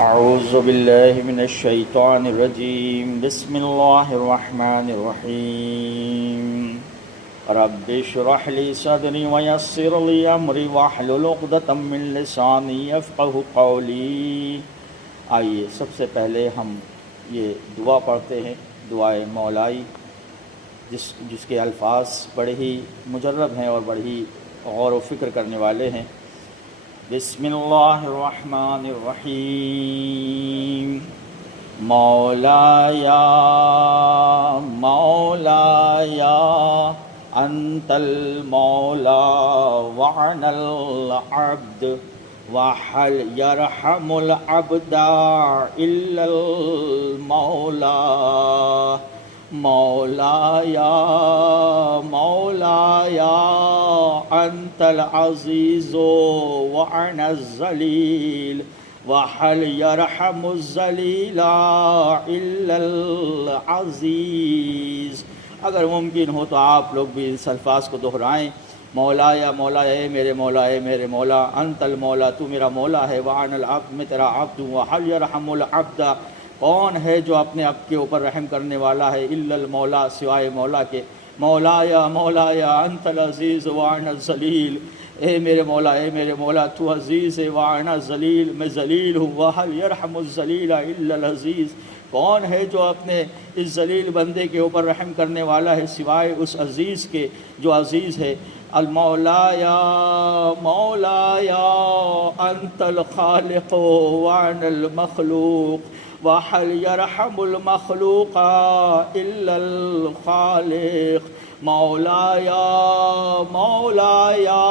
اعوذ باللہ من الشیطان الرجیم بسم اللہ الرحمن الرحیم رب اشرح لی صدری ویسر لی امری واحلل عقدۃ من لسانی یفقہوا قولی۔ آئیے سب سے پہلے ہم یہ دعا پڑھتے ہیں، دعائے مولائی، جس کے الفاظ بڑے ہی مجرب ہیں اور بڑے ہی غور و فکر کرنے والے ہیں۔ بسم اللہ الرحمن الرحیم مولایا مولایا انت المولا وعن العبد وحل يرحم العبد الا المولا مولایا مولایا انت العزیز وانا الذلیل وحل يرحم الذلیل الا العزیز۔ اگر ممکن ہو تو آپ لوگ بھی اس الفاظ کو دہرائیں۔ مولایا مولایا، اے میرے مولا، اے میرے مولا، انت المولا، تو میرا مولا ہے، وانا العبد، میں تیرا عبد ہوں، وحل يرحم العبد، کون ہے جو اپنے عبد کے اوپر رحم کرنے والا ہے، الا المولا، سوائے مولا کے۔ مولایا مولایا انت العزیز وانا الذلیل، اے میرے مولا، اے میرے مولا، تو عزیز ہے، وانا ذلیل، میں ذلیل ہوں، وحل یرحم الذلیل الا العزیز، کون ہے جو اپنے اس ذلیل بندے کے اوپر رحم کرنے والا ہے سوائے اس عزیز کے جو عزیز ہے۔ المولایا مولایا انت الخالق وانا المخلوق وحل يرحم المخلوق الا الخالق مولایا مولایا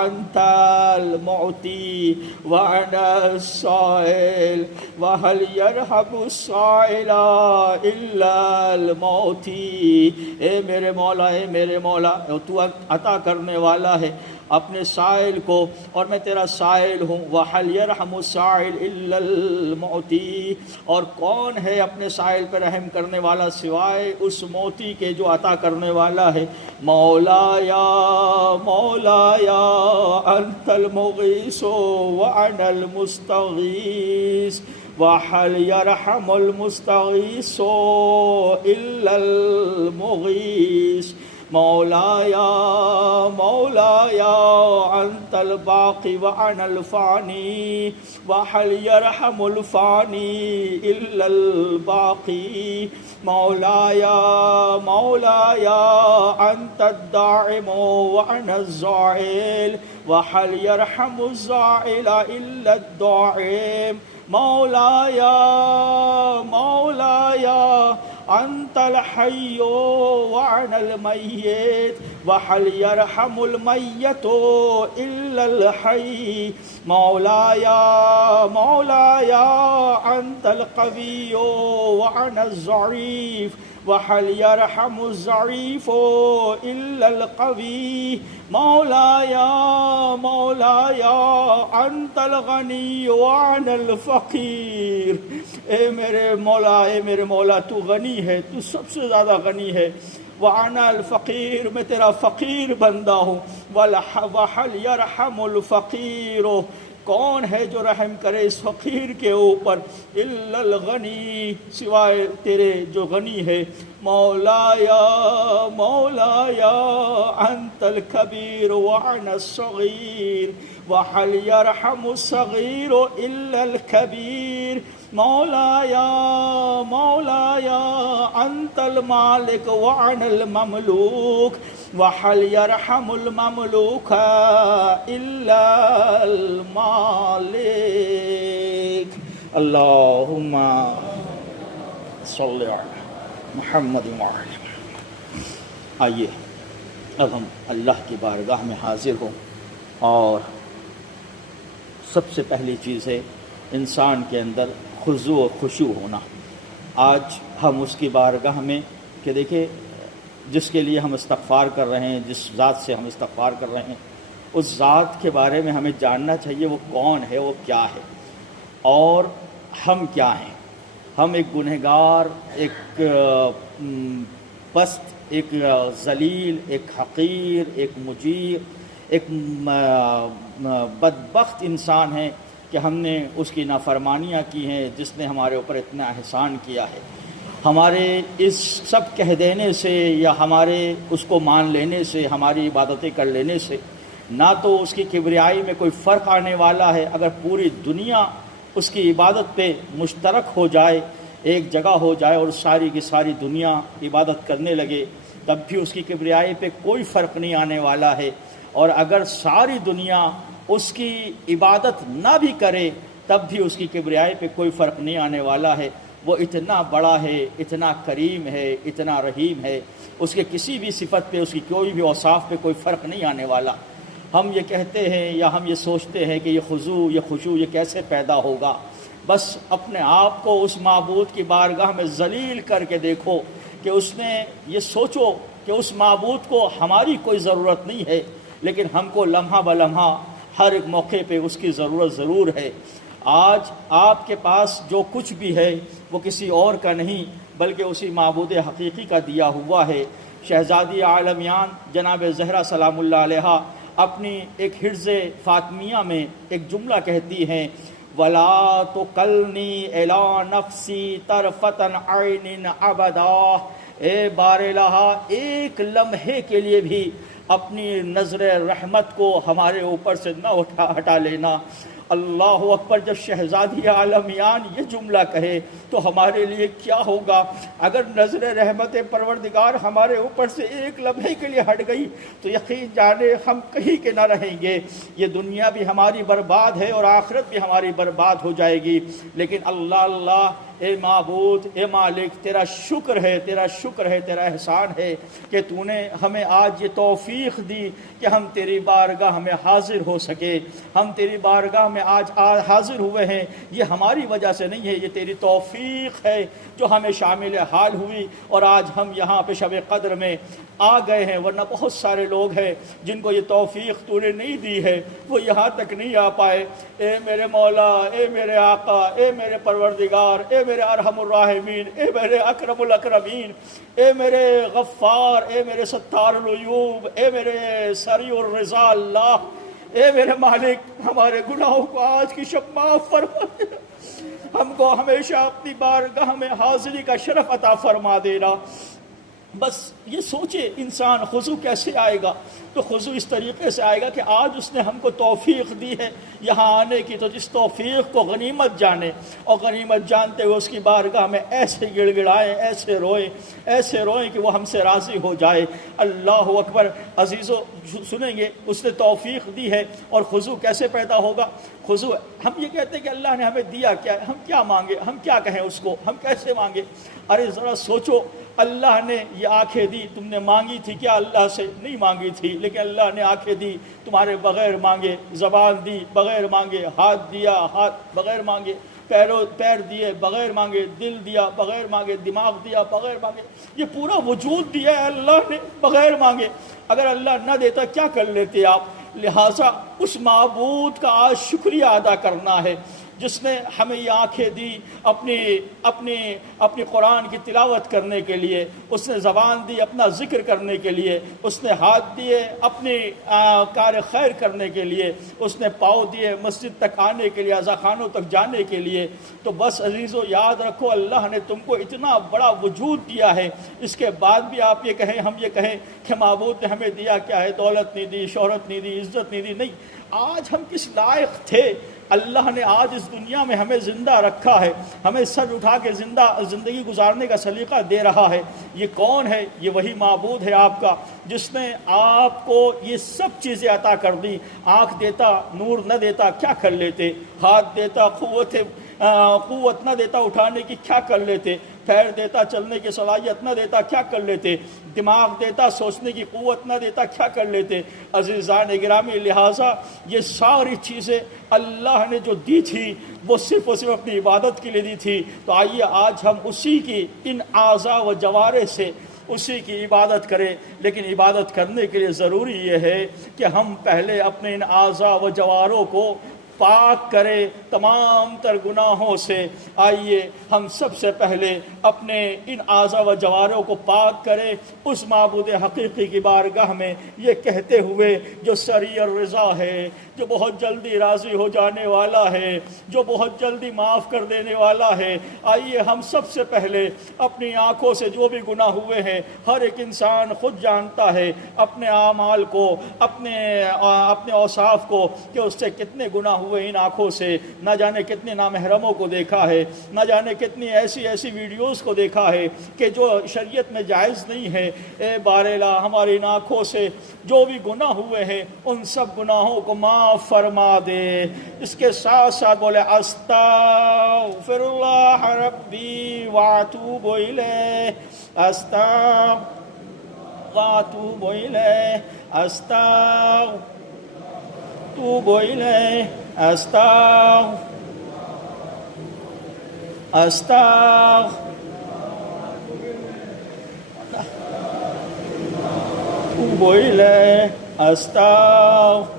انت المعطی وانا السائل وحل يرحم السائل الا المعطی، اے میرے مولا، اے میرے مولا، تو عطا کرنے والا ہے اپنے سائل کو اور میں تیرا سائل ہوں، وحل يرحم السائل الا المعطی، اور کون ہے اپنے سائل پہ رحم کرنے والا سوائے اس موتی کے جو عطا کرنے والا ہے۔ مولایا مولایا انت المغیث وانا المستغیث وحل يرحم المستغیث الا المغیث مولایا مولایا انت الباقی وانا الفانی وحل يرحم الفانی الا الباقی مولایا مولایا انت الداعم وانا الزائل وحل يرحم الزائل الا الداعم مولایا مولایا انت الحی وانا المیت وحل يرحم المیت الا الحی مولایا مولایا انت القوی وانا الضعیف وحل يرحم الضعیف الا القوی مولایا مولایا انت الغنی وانا الفقیر، اے میرے مولا، اے میرے مولا، تو غنی ہے، تو سب سے زیادہ غنی ہے، وانا الفقیر، میں تیرا فقیر بندہ ہوں، وحل يرحم الفقیر، کون ہے جو رحم کرے اس فقیر کے اوپر، الا الغنی، سوائے تیرے جو غنی ہے۔ مولایا مولایا انت الکبیر وانا الصغیر وحل يرحم الصغیر الا الکبیر مولایا مولایا انت المالک وانا المملوک وحل يرحم المملوک الا المالک۔ اللہم صلی علی محمد وعلی۔ آئیے اب ہم اللہ کی بارگاہ میں حاضر ہوں، اور سب سے پہلی چیز ہے انسان کے اندر خضوع و خشوع ہونا۔ آج ہم اس کی بارگاہ میں کہ دیکھیں جس کے لیے ہم استغفار کر رہے ہیں، جس ذات سے ہم استغفار کر رہے ہیں، اس ذات کے بارے میں ہمیں جاننا چاہیے وہ کون ہے، وہ کیا ہے، اور ہم کیا ہیں۔ ہم ایک گنہگار، ایک پست، ایک ذلیل، ایک حقیر، ایک مجیر، ایک بدبخت انسان ہیں کہ ہم نے اس کی نافرمانیاں کی ہیں جس نے ہمارے اوپر اتنا احسان کیا ہے۔ ہمارے اس سب کہہ دینے سے یا ہمارے اس کو مان لینے سے، ہماری عبادتیں کر لینے سے نہ تو اس کی کبریائی میں کوئی فرق آنے والا ہے۔ اگر پوری دنیا اس کی عبادت پہ مشترک ہو جائے، ایک جگہ ہو جائے اور ساری کی ساری دنیا عبادت کرنے لگے، تب بھی اس کی کبریائی پہ کوئی فرق نہیں آنے والا ہے۔ اور اگر ساری دنیا اس کی عبادت نہ بھی کرے تب بھی اس کی کبریائی پہ کوئی فرق نہیں آنے والا ہے۔ وہ اتنا بڑا ہے، اتنا کریم ہے، اتنا رحیم ہے، اس کے کسی بھی صفت پہ، اس کی کوئی بھی اوصاف پہ کوئی فرق نہیں آنے والا۔ ہم یہ کہتے ہیں یا ہم یہ سوچتے ہیں کہ یہ خضوع، یہ خشوع یہ کیسے پیدا ہوگا؟ بس اپنے آپ کو اس معبود کی بارگاہ میں ذلیل کر کے دیکھو کہ اس نے یہ سوچو کہ اس معبود کو ہماری کوئی ضرورت نہیں ہے، لیکن ہم کو لمحہ بلمحہ ہر ایک موقع پہ اس کی ضرورت ضرور ہے۔ آج آپ کے پاس جو کچھ بھی ہے وہ کسی اور کا نہیں بلکہ اسی معبود حقیقی کا دیا ہوا ہے۔ شہزادی عالمیان جناب زہرا سلام اللہ علیہا اپنی ایک حرز فاطمیہ میں ایک جملہ کہتی ہیں، وَلَا تُقَلْنِي إِلَىٰ نَفْسِي طَرْفَةً عَيْنٍ أَبَدًا، اے بار الہا ایک لمحے کے لیے بھی اپنی نظر رحمت کو ہمارے اوپر سے نہ ہٹا لینا۔ اللہ اکبر! جب شہزادی عالمیان یہ جملہ کہے تو ہمارے لیے کیا ہوگا؟ اگر نظر رحمت پروردگار ہمارے اوپر سے ایک لمحے کے لیے ہٹ گئی تو یقین جانے ہم کہیں کے نہ رہیں گے۔ یہ دنیا بھی ہماری برباد ہے اور آخرت بھی ہماری برباد ہو جائے گی۔ لیکن اللہ اللہ، اے معبود، اے مالک، تیرا شکر ہے، تیرا شکر ہے، تیرا احسان ہے کہ تو نے ہمیں آج یہ توفیق دی کہ ہم تیری بارگاہ میں حاضر ہو سکے۔ ہم تیری بارگاہ میں آج حاضر ہوئے ہیں، یہ ہماری وجہ سے نہیں ہے، یہ تیری توفیق ہے جو ہمیں شامل حال ہوئی اور آج ہم یہاں پہ شب قدر میں آ گئے ہیں۔ ورنہ بہت سارے لوگ ہیں جن کو یہ توفیق تو نے نہیں دی ہے، وہ یہاں تک نہیں آ پائے۔ اے میرے مولا، اے میرے آقا، اے میرے پروردگار، اے میرے ارحم الراحمین، اے میرے اکرم الاکرمین، اے میرے غفار، اے میرے ستار العیوب، اے میرے سریع الرضا اللہ، اے میرے مالک، ہمارے گناہوں کو آج کی شب معاف فرما دینا، ہم کو ہمیشہ اپنی بارگاہ میں حاضری کا شرف عطا فرما دینا۔ بس یہ سوچے انسان خضوع کیسے آئے گا؟ تو خضوع اس طریقے سے آئے گا کہ آج اس نے ہم کو توفیق دی ہے یہاں آنے کی، تو جس توفیق کو غنیمت جانے اور غنیمت جانتے ہوئے اس کی بارگاہ میں ایسے گڑ گڑائیں، ایسے روئیں کہ وہ ہم سے راضی ہو جائے۔ اللہ اکبر! عزیزو سنیں گے، اس نے توفیق دی ہے اور خضوع کیسے پیدا ہوگا؟ خضوع، ہم یہ کہتے ہیں کہ اللہ نے ہمیں دیا کیا ہے، ہم کیا مانگے، ہم کیا کہیں اس کو، ہم کیسے مانگے؟ ارے ذرا سوچو، اللہ نے یہ آنکھیں دی، تم نے مانگی تھی کیا؟ اللہ سے نہیں مانگی تھی، لیکن اللہ نے آنکھیں دی تمہارے بغیر مانگے، زبان دی بغیر مانگے، ہاتھ دیا ہاتھ بغیر مانگے، پیر دیے بغیر مانگے، دل دیا بغیر مانگے، دماغ دیا بغیر مانگے، یہ پورا وجود دیا ہے اللہ نے بغیر مانگے۔ اگر اللہ نہ دیتا کیا کر لیتے آپ؟ لہٰذا اس معبود کا آج شکریہ ادا کرنا ہے جس نے ہمیں یہ آنکھیں دی اپنی قرآن کی تلاوت کرنے کے لیے، اس نے زبان دی اپنا ذکر کرنے کے لیے، اس نے ہاتھ دیے اپنی کار خیر کرنے کے لیے، اس نے پاؤں دیے مسجد تک آنے کے لیے، عزاخانوں تک جانے کے لیے۔ تو بس عزیزو یاد رکھو، اللہ نے تم کو اتنا بڑا وجود دیا ہے، اس کے بعد بھی آپ یہ کہیں، ہم یہ کہیں کہ معبود نے ہمیں دیا کیا ہے؟ دولت نہیں دی، شہرت نہیں دی، عزت نہیں دی، نہیں۔ آج ہم کس لائق تھے؟ اللہ نے آج اس دنیا میں ہمیں زندہ رکھا ہے، ہمیں سر اٹھا کے زندگی گزارنے کا سلیقہ دے رہا ہے۔ یہ کون ہے؟ یہ وہی معبود ہے آپ کا جس نے آپ کو یہ سب چیزیں عطا کر دی۔ آنکھ دیتا، نور نہ دیتا کیا کر لیتے؟ ہاتھ دیتا، قوت نہ دیتا اٹھانے کی کیا کر لیتے؟ پیر دیتا، چلنے کی صلاحیت نہ دیتا کیا کر لیتے؟ دماغ دیتا، سوچنے کی قوت نہ دیتا کیا کر لیتے؟ عزیزان گرامی، لہٰذا یہ ساری چیزیں اللہ نے جو دی تھی وہ صرف اور صرف اپنی عبادت کے لیے دی تھی۔ تو آئیے آج ہم اسی کی ان اعضاء و جوارح سے اسی کی عبادت کریں، لیکن عبادت کرنے کے لیے ضروری یہ ہے کہ ہم پہلے اپنے ان اعضاء و جوارحوں کو پاک کرے تمام تر گناہوں سے۔ آئیے ہم سب سے پہلے اپنے ان اعضاء و جوارح کو پاک کریں اس معبود حقیقی کی بارگاہ میں، یہ کہتے ہوئے جو سریع الرضا ہے، جو بہت جلدی راضی ہو جانے والا ہے، جو بہت جلدی معاف کر دینے والا ہے۔ آئیے ہم سب سے پہلے اپنی آنکھوں سے جو بھی گناہ ہوئے ہیں، ہر ایک انسان خود جانتا ہے اپنے اعمال کو، اپنے اوصاف کو، کہ اس سے کتنے گناہ ہوئے ان آنکھوں سے۔ نہ جانے کتنے نامحرموں کو دیکھا ہے، نہ جانے کتنی ایسی ویڈیوز کو دیکھا ہے کہ جو شریعت میں جائز نہیں ہے۔ اے باراللہ ہماری ان آنکھوں سے جو بھی گناہ ہوئے ہیں ان سب گناہوں کو معاف فرما دے۔ اس کے ساتھ ساتھ بولے استغفر اللہ ربی واتوب الیہ، استغفر واتوب الیہ، استغفر توب الیہ، استغفر توب الیہ، استغفر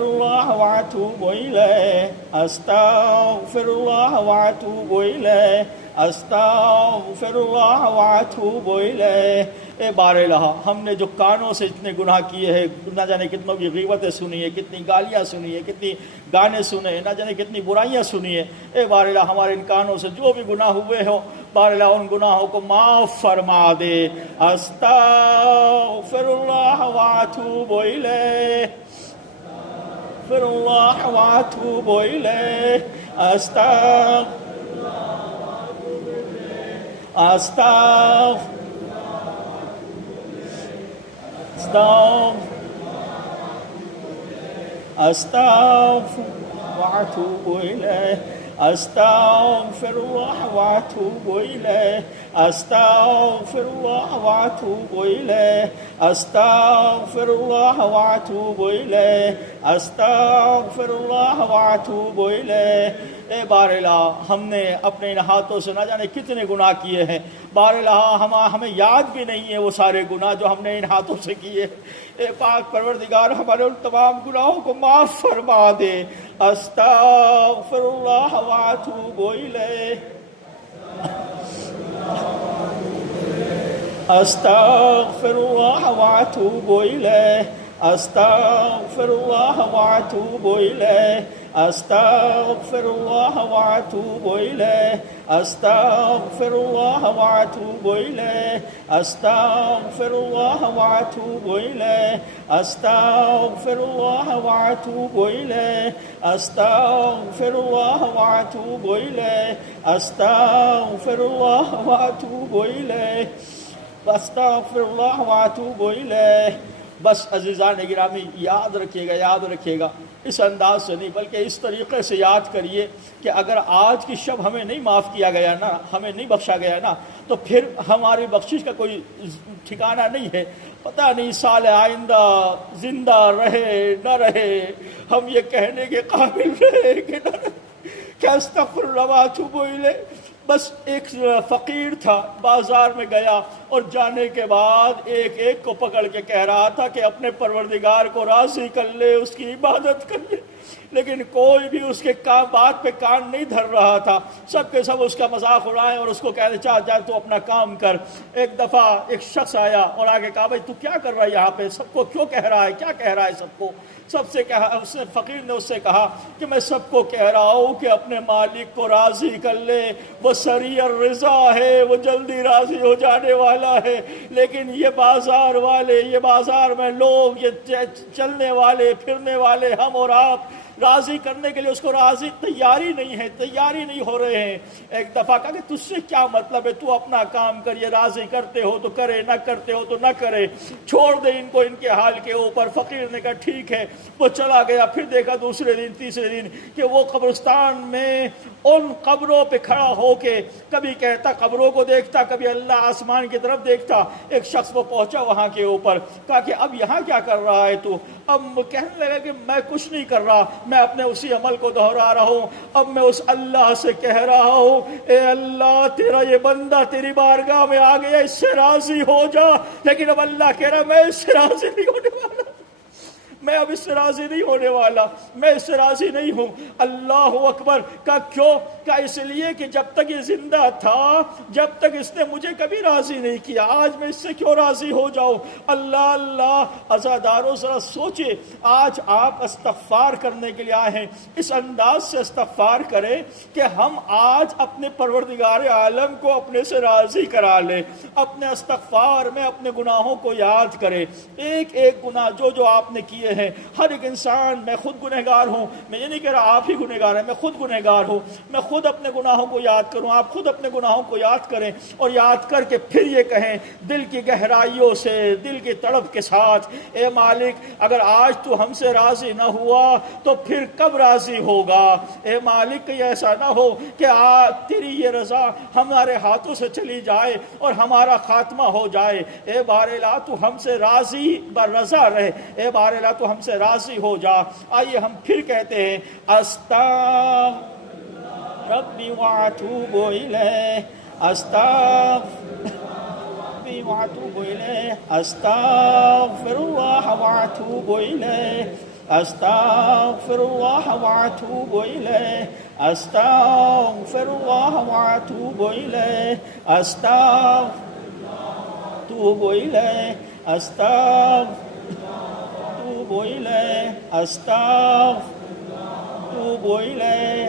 اللہ واتوب الیہ، استغفر اللہ واتوب الیہ، استغفر اللہ واتوب الیہ۔ اے بار الہ، ہم نے جو کانوں سے اتنے گناہ کیے ہیں، نہ جانے کتنوں کی غیبتیں سنی ہے، کتنی گالیاں سنی ہے، کتنی گانے سنے، نہ جانے کتنی برائیاں سنی ہیں۔ اے بار الہ ہمارے ان کانوں سے جو بھی گناہ ہوئے ہوں، بار الہ ان گناہوں کو معاف فرما دے۔ استغفر اللہ واتوب الیہ، استغفر اللہ واتوب الیہ، استغفر واتوب الیہ، استغفر اللہ واتوب الیہ، استغفر اللہ واتوب الیہ، استغفر اللہ واتوب الیہ، استغفر اللہ واتوب الیہ۔ اے بار الہ، ہم نے اپنے ان ہاتھوں سے نہ جانے کتنے گناہ کیے ہیں، بار الہ ہمیں یاد بھی نہیں ہے وہ سارے گناہ جو ہم نے ان ہاتھوں سے کیے۔ اے پاک پروردگار ہمارے ان تمام گناہوں کو معاف فرما دے۔ استغفر اللہ واتوب الیہ، استغفر اللہ واتوب الیہ، استغفر اللہ واتوب الیہ، استغفر اللہ واتوب الیہ، استغفر اللہ واتوب الیہ، استغفر اللہ واتوب الیہ، استغفر اللہ واتوب الیہ، استغفر اللہ واتوب الیہ، استغفر اللہ واتوب الیہ، استغفر اللہ واتوب الیہ۔ بس عزیزان گرامی، یاد رکھیے گا اس انداز سے نہیں بلکہ اس طریقے سے یاد کریے کہ اگر آج کی شب ہمیں نہیں معاف کیا گیا نا، ہمیں نہیں بخشا گیا نا، تو پھر ہماری بخشش کا کوئی ٹھکانہ نہیں ہے۔ پتہ نہیں سال آئندہ زندہ رہے نہ رہے، ہم یہ کہنے کے قابل رہے کہ نہ رہے کہ استغفر اللہ واتوب الیہ۔ بس ایک فقیر تھا، بازار میں گیا اور جانے کے بعد ایک ایک کو پکڑ کے کہہ رہا تھا کہ اپنے پروردگار کو راضی کر لے، اس کی عبادت کر لے، لیکن کوئی بھی اس کے بات پہ کان نہیں دھر رہا تھا۔ سب کے سب اس کا مذاق اڑائے اور اس کو کہنے جا تو اپنا کام کر۔ ایک دفعہ ایک شخص آیا اور آگے کہا بھائی تو کیا کر رہا ہے یہاں پہ، سب کو کیوں کہہ رہا ہے، کیا کہہ رہا ہے سب کو؟ سب سے کہا، اس نے فقیر نے اس سے کہا کہ میں سب کو کہہ رہا ہوں کہ اپنے مالک کو راضی کر لے، وہ سریع الرضا ہے، وہ جلدی راضی ہو جانے والا ہے، لیکن یہ بازار والے، یہ بازار میں لوگ، یہ چلنے والے پھرنے والے، ہم اور آپ راضی کرنے کے لیے اس کو راضی تیاری نہیں ہو رہے ہیں۔ ایک دفعہ کہا کہ تجھ سے کیا مطلب ہے، تو اپنا کام کر، یہ راضی کرتے ہو تو کرے، نہ کرتے ہو تو نہ کرے، چھوڑ دے ان کو ان کے حال کے اوپر۔ فقیر نے کہا ٹھیک ہے، وہ چلا گیا۔ پھر دیکھا دوسرے دن تیسرے دن کہ وہ قبرستان میں ان قبروں پہ کھڑا ہو کے کبھی کہتا قبروں کو دیکھتا، کبھی اللہ آسمان کی طرف دیکھتا۔ ایک شخص وہ پہنچا وہاں کے اوپر، کہا کہ اب یہاں کیا کر رہا ہے تو؟ اب کہنے لگا کہ میں کچھ نہیں کر رہا، میں اپنے اسی عمل کو دہرا رہا ہوں. اب میں اس اللہ سے کہہ رہا ہوں اے اللہ تیرا یہ بندہ تیری بارگاہ میں آ گیا, اس سے راضی ہو جا. لیکن اب اللہ کہہ رہا میں اس سے راضی نہیں ہونے والا, میں اب اس سے راضی نہیں ہونے والا, میں اس سے راضی نہیں ہوں. اللہ اکبر. کا کیوں؟ کا اس لیے کہ جب تک یہ زندہ تھا, جب تک اس نے مجھے کبھی راضی نہیں کیا, آج میں اس سے کیوں راضی ہو جاؤں. اللہ اللہ. عزاداروں ذرا سوچے, آج آپ استغفار کرنے کے لیے آئے ہیں, اس انداز سے استغفار کریں کہ ہم آج اپنے پروردگار عالم کو اپنے سے راضی کرا لیں. اپنے استغفار میں اپنے گناہوں کو یاد کریں, ایک ایک گناہ جو آپ نے کیے ہیں. ہر ایک انسان, میں خود گنہگار ہوں, میں یہ نہیں کہہ رہا آپ ہی گنہگار ہیں, میں خود گنہگار ہوں. میں خود اپنے گناہوں کو یاد کروں, آپ خود اپنے گناہوں کو یاد کریں, اور یاد کر کے پھر یہ کہیں دل کی گہرائیوں سے, دل کی تڑپ کے ساتھ, اے مالک اگر آج تو ہم سے راضی نہ ہوا تو پھر کب راضی ہوگا. اے مالک کہ ایسا نہ ہو کہ تیری یہ رضا ہمارے ہاتھوں سے چلی جائے اور ہمارا خاتمہ ہو جائے. اے بار الہ تو ہم سے راضی برضا رہے, اے بار الہ تو ہم سے راضی ہو جا. آئیے ہم پھر کہتے ہیں استغفر ربی واتوب الیہ, استغفر ربی واتوب الیہ, استغفر اللہ واتوب الیہ, استغفر اللہ واتوب الیہ, استغفر اللہ واتوب الیہ, استغفر الیہ, استغفر الیہ, استغفر الیہ,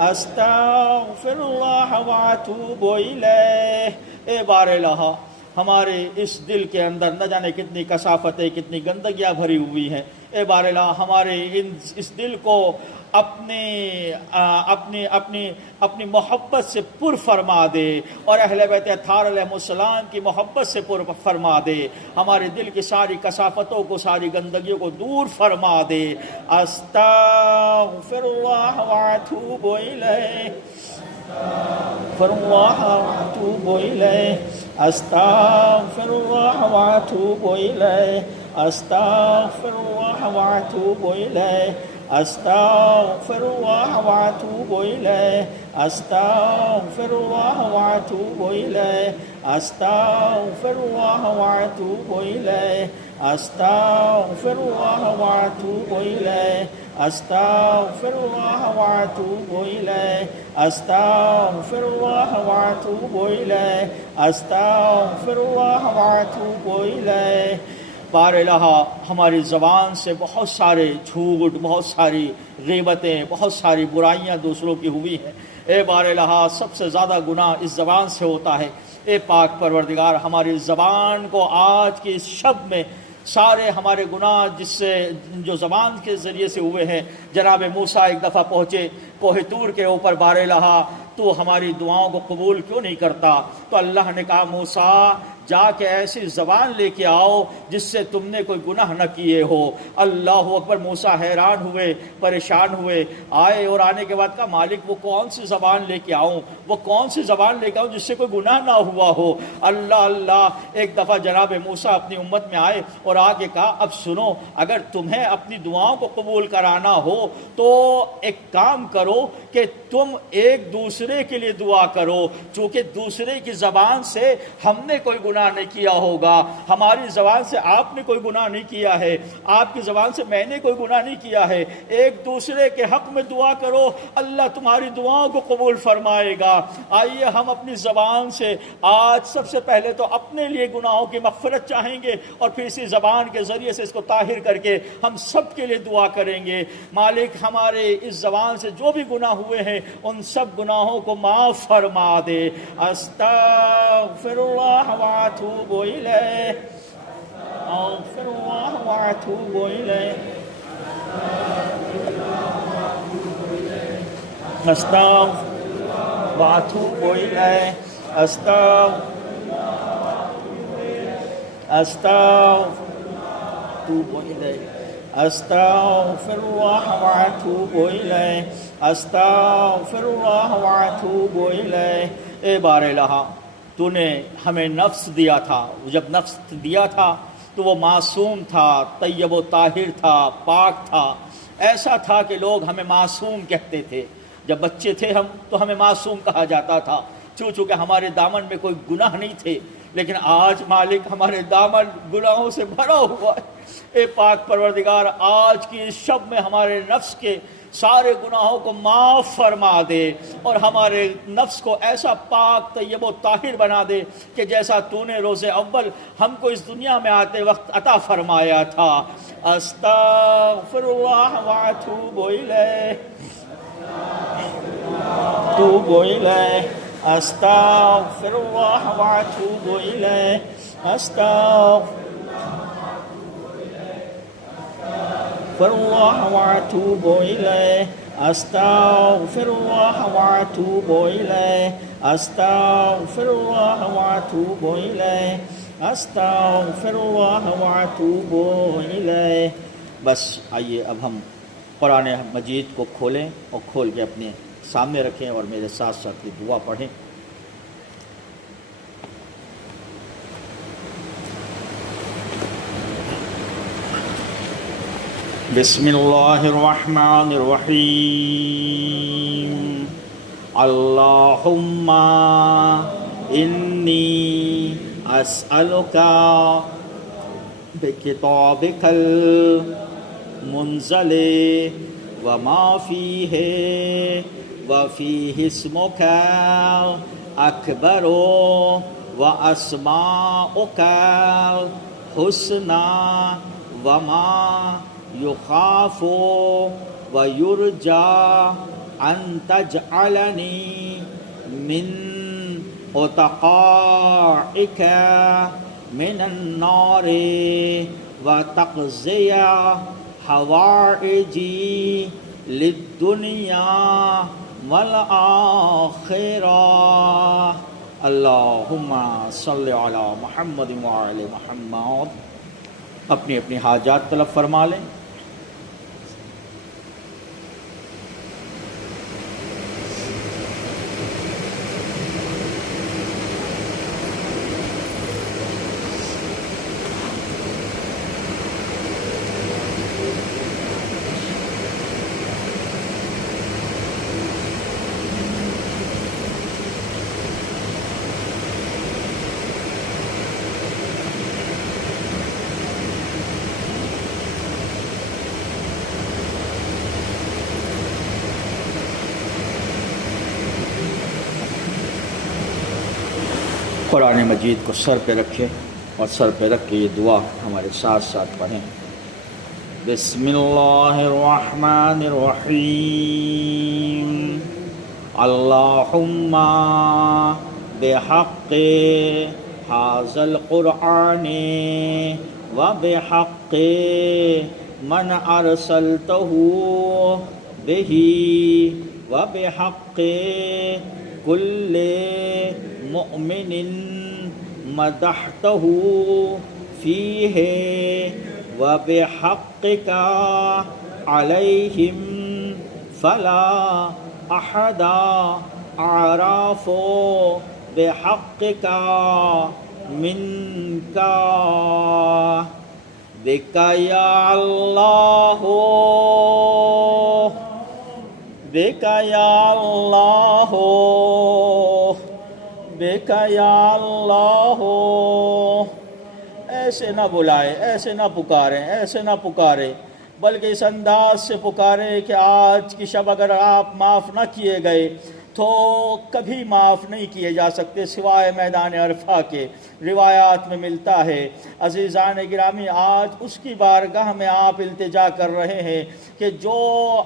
استغفر اللہ واتوب الیہ. اے بار الہ ہمارے اس دل کے اندر نہ جانے کتنی کثافتیں, کتنی گندگیاں بھری ہوئی ہیں. اے بار الہ ہمارے اس دل کو اپنی محبت سے پر فرما دے, اور اہل بیت اطہار علیہ السلام کی محبت سے پر فرما دے. ہمارے دل کی ساری کثافتوں کو, ساری گندگیوں کو دور فرما دے. استغفر اللہ واتوب الیہ, استغفر اللہ واتوب الیہ, استغفر اللہ واتوب الیہ, استغفر اللہ واتوب الیہ, استغفر اللہ واتوب الیہ, استغفر اللہ واتوب الیہ, استغفر اللہ واتوب الیہ, استغفر اللہ واتوب الیہ, استغفر اللہ واتوب الیہ, استغفر اللہ واتوب الیہ, استغفر اللہ واتوب الیہ. بار الہ ہماری زبان سے بہت سارے جھوٹ, بہت ساری غیبتیں, بہت ساری برائیاں دوسروں کی ہوئی ہیں. اے بار الہ سب سے زیادہ گناہ اس زبان سے ہوتا ہے. اے پاک پروردگار ہماری زبان کو آج کی اس شب میں سارے ہمارے گناہ جو زبان کے ذریعے سے ہوئے ہیں. جناب موسیٰ ایک دفعہ پہنچے کوہ طور کے اوپر, بار الہ تو ہماری دعاؤں کو قبول کیوں نہیں کرتا؟ تو اللہ نے کہا موسیٰ جا کے ایسی زبان لے کے آؤ جس سے تم نے کوئی گناہ نہ کیے ہو. اللہ اکبر. موسیٰ حیران ہوئے, پریشان ہوئے, آئے اور آنے کے بعد کہا مالک وہ کون سی زبان لے کے آؤں, وہ کون سی زبان لے کے آؤں جس سے کوئی گناہ نہ ہوا ہو. اللہ اللہ. ایک دفعہ جناب موسیٰ اپنی امت میں آئے اور آگے کہا اب سنو, اگر تمہیں اپنی دعاؤں کو قبول کرانا ہو تو ایک کام کرو کہ تم ایک دوسرے کے لیے دعا کرو, چونکہ دوسرے کی زبان سے ہم نے کوئی گناہ نہیں کیا ہوگا, ہماری زبان سے آپ نے کوئی گناہ نہیں کیا ہے, آپ کی زبان سے میں نے کوئی گناہ نہیں کیا ہے. ایک دوسرے کے حق میں دعا کرو, اللہ تمہاری دعاؤں کو قبول فرمائے گا. آئیے ہم اپنی زبان سے آج سب سے پہلے تو اپنے لیے گناہوں کی مغفرت چاہیں گے, اور پھر اسی زبان کے ذریعے سے اس کو طاہر کر کے ہم سب کے لیے دعا کریں گے. مالک ہمارے اس زبان سے جو بھی گناہ ہوئے ہیں ان سب گناہوں کو معاف فرما دے. استغفر اللہ واتوب الیہ, استغفر اللہ واتوب الیہ, استغفر واتوب الیہ, استغفر الیہ, استغفر اللہ واتوب الیہ, استغفر اللہ واتوب الیہ. اے بار الہ تو نے ہمیں نفس دیا تھا, جب نفس دیا تھا تو وہ معصوم تھا، طیب و طاہر تھا، پاک تھا، ایسا تھا کہ لوگ ہمیں معصوم کہتے تھے۔ جب بچے تھے ہم تو ہمیں معصوم کہا جاتا تھا، چونکہ ہمارے دامن میں کوئی گناہ نہیں تھے، لیکن آج مالک ہمارے دامن گناہوں سے بھرا ہوا ہے۔ اے پاک پروردگار، آج کی اس شب میں ہمارے نفس کے سارے گناہوں کو معاف فرما دے اور ہمارے نفس کو ایسا پاک طیب و طاہر بنا دے کہ جیسا تو نے روز اول ہم کو اس دنیا میں آتے وقت عطا فرمایا تھا۔ استغفر اللہ واتوب الیہ، توب الیہ، استغفر اللہ واتوب الیہ، استغفر اللہ واتوب الیہ، استغفر اللہ واتوب الیہ، استغفر اللہ واتوب الیہ، استغفر اللہ واتوب الیہ۔ بس آئیے اب ہم قرآن مجید کو کھولیں اور کھول کے اپنے سامنے رکھیں اور میرے ساتھ ساتھ یہ دعا پڑھیں۔ بسم اللہ الرحمن الرحیم۔ اللہم انی اسألک بکتابک المنزل وما فیہ وفیہ اسمک اکبر واسماؤک الحسنی وما یخاف ویرجى ان تجعلنی من اتقائک من النار وتقضی حوائجی للدنیا والآخرہ۔ اللہم صلی علی محمد وعلی محمد۔ اپنی اپنی حاجات طلب فرما لیں۔ قرآن مجید کو سر پہ رکھیں اور سر پہ رکھ کے یہ دعا ہمارے ساتھ ساتھ پڑھیں۔ بسم اللہ الرحمن الرحیم۔ اللہم بحق ھذا القرآن وبحق من ارسلتہ بہ وبحق کل مؤمن مدحتہ فیہ وبحقک علیہم فلا احد اعرف بحقک منک بک یا اللہ بک یا اللہ بک یا اللہ۔ ایسے نہ بلائیں، ایسے نہ پکاریں، ایسے نہ پکاریں، بلکہ اس انداز سے پکاریں کہ آج کی شب اگر آپ معاف نہ کیے گئے تو کبھی معاف نہیں کیے جا سکتے سوائے میدان عرفہ کے۔ روایات میں ملتا ہے۔ عزیزان گرامی، آج اس کی بارگاہ میں آپ التجا کر رہے ہیں کہ جو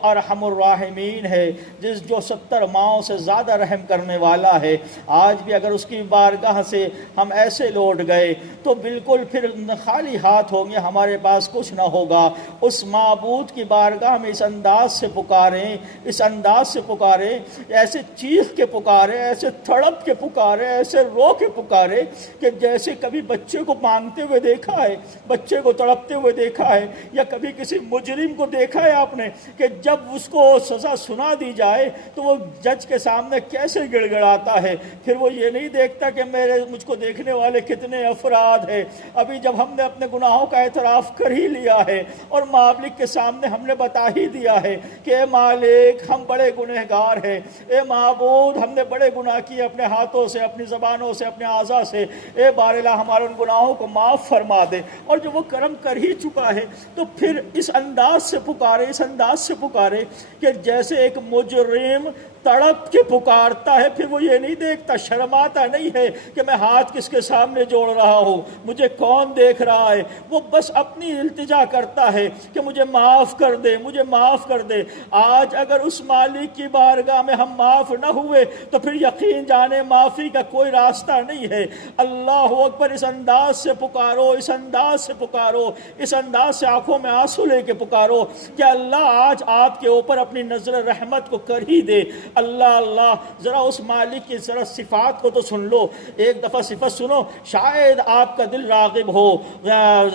ارحم الراحمین ہے، جو 70 ماؤں سے زیادہ رحم کرنے والا ہے، آج بھی اگر اس کی بارگاہ سے ہم ایسے لوٹ گئے تو بالکل پھر خالی ہاتھ ہوں گے، ہمارے پاس کچھ نہ ہوگا۔ اس معبود کی بارگاہ میں اس انداز سے پکاریں، اس انداز سے پکاریں، ایسے چیخ کے پکارے، ایسے تڑپ کے پکارے، ایسے رو کے پکارے کہ جیسے کبھی بچے کو مانگتے ہوئے دیکھا ہے، بچے کو تڑپتے ہوئے دیکھا ہے، یا کبھی کسی مجرم کو دیکھا ہے آپ نے کہ جب اس کو سزا سنا دی جائے تو وہ جج کے سامنے کیسے گڑ گڑاتا ہے، پھر وہ یہ نہیں دیکھتا کہ مجھ کو دیکھنے والے کتنے افراد ہیں۔ ابھی جب ہم نے اپنے گناہوں کا اعتراف کر ہی لیا ہے اور مالک کے سامنے ہم نے بتا ہی دیا ہے کہ اے مالک ہم بڑے گنہگار ہیں، اے معبود ہم نے بڑے گناہ کیے اپنے ہاتھوں سے، اپنی زبانوں سے، اپنے اعضاء سے، اے بار الہ ہمارے ان گناہوں کو معاف فرما دے، اور جو وہ کرم کر ہی چکا ہے تو پھر اس انداز سے پکارے، اس انداز سے پکارے کہ جیسے ایک مجرم تڑپ کے پکارتا ہے، پھر وہ یہ نہیں دیکھتا، شرماتا نہیں ہے کہ میں ہاتھ کس کے سامنے جوڑ رہا ہوں، مجھے کون دیکھ رہا ہے، وہ بس اپنی التجا کرتا ہے کہ مجھے معاف کر دے، مجھے معاف کر دے۔ آج اگر اس مالک کی بارگاہ میں ہم معاف نہ ہوئے تو پھر یقین جانے معافی کا کوئی راستہ نہیں ہے۔ اللہ اکبر، اس انداز سے پکارو، اس انداز سے پکارو، اس انداز سے آنکھوں میں آنسو لے کے پکارو کہ اللہ آج آپ کے اوپر اپنی نظر رحمت کو کر ہی دے۔ اللہ اللہ، ذرا اس مالک کی ذرا صفات کو تو سن لو، ایک دفعہ صفت سنو، شاید آپ کا دل راغب ہو۔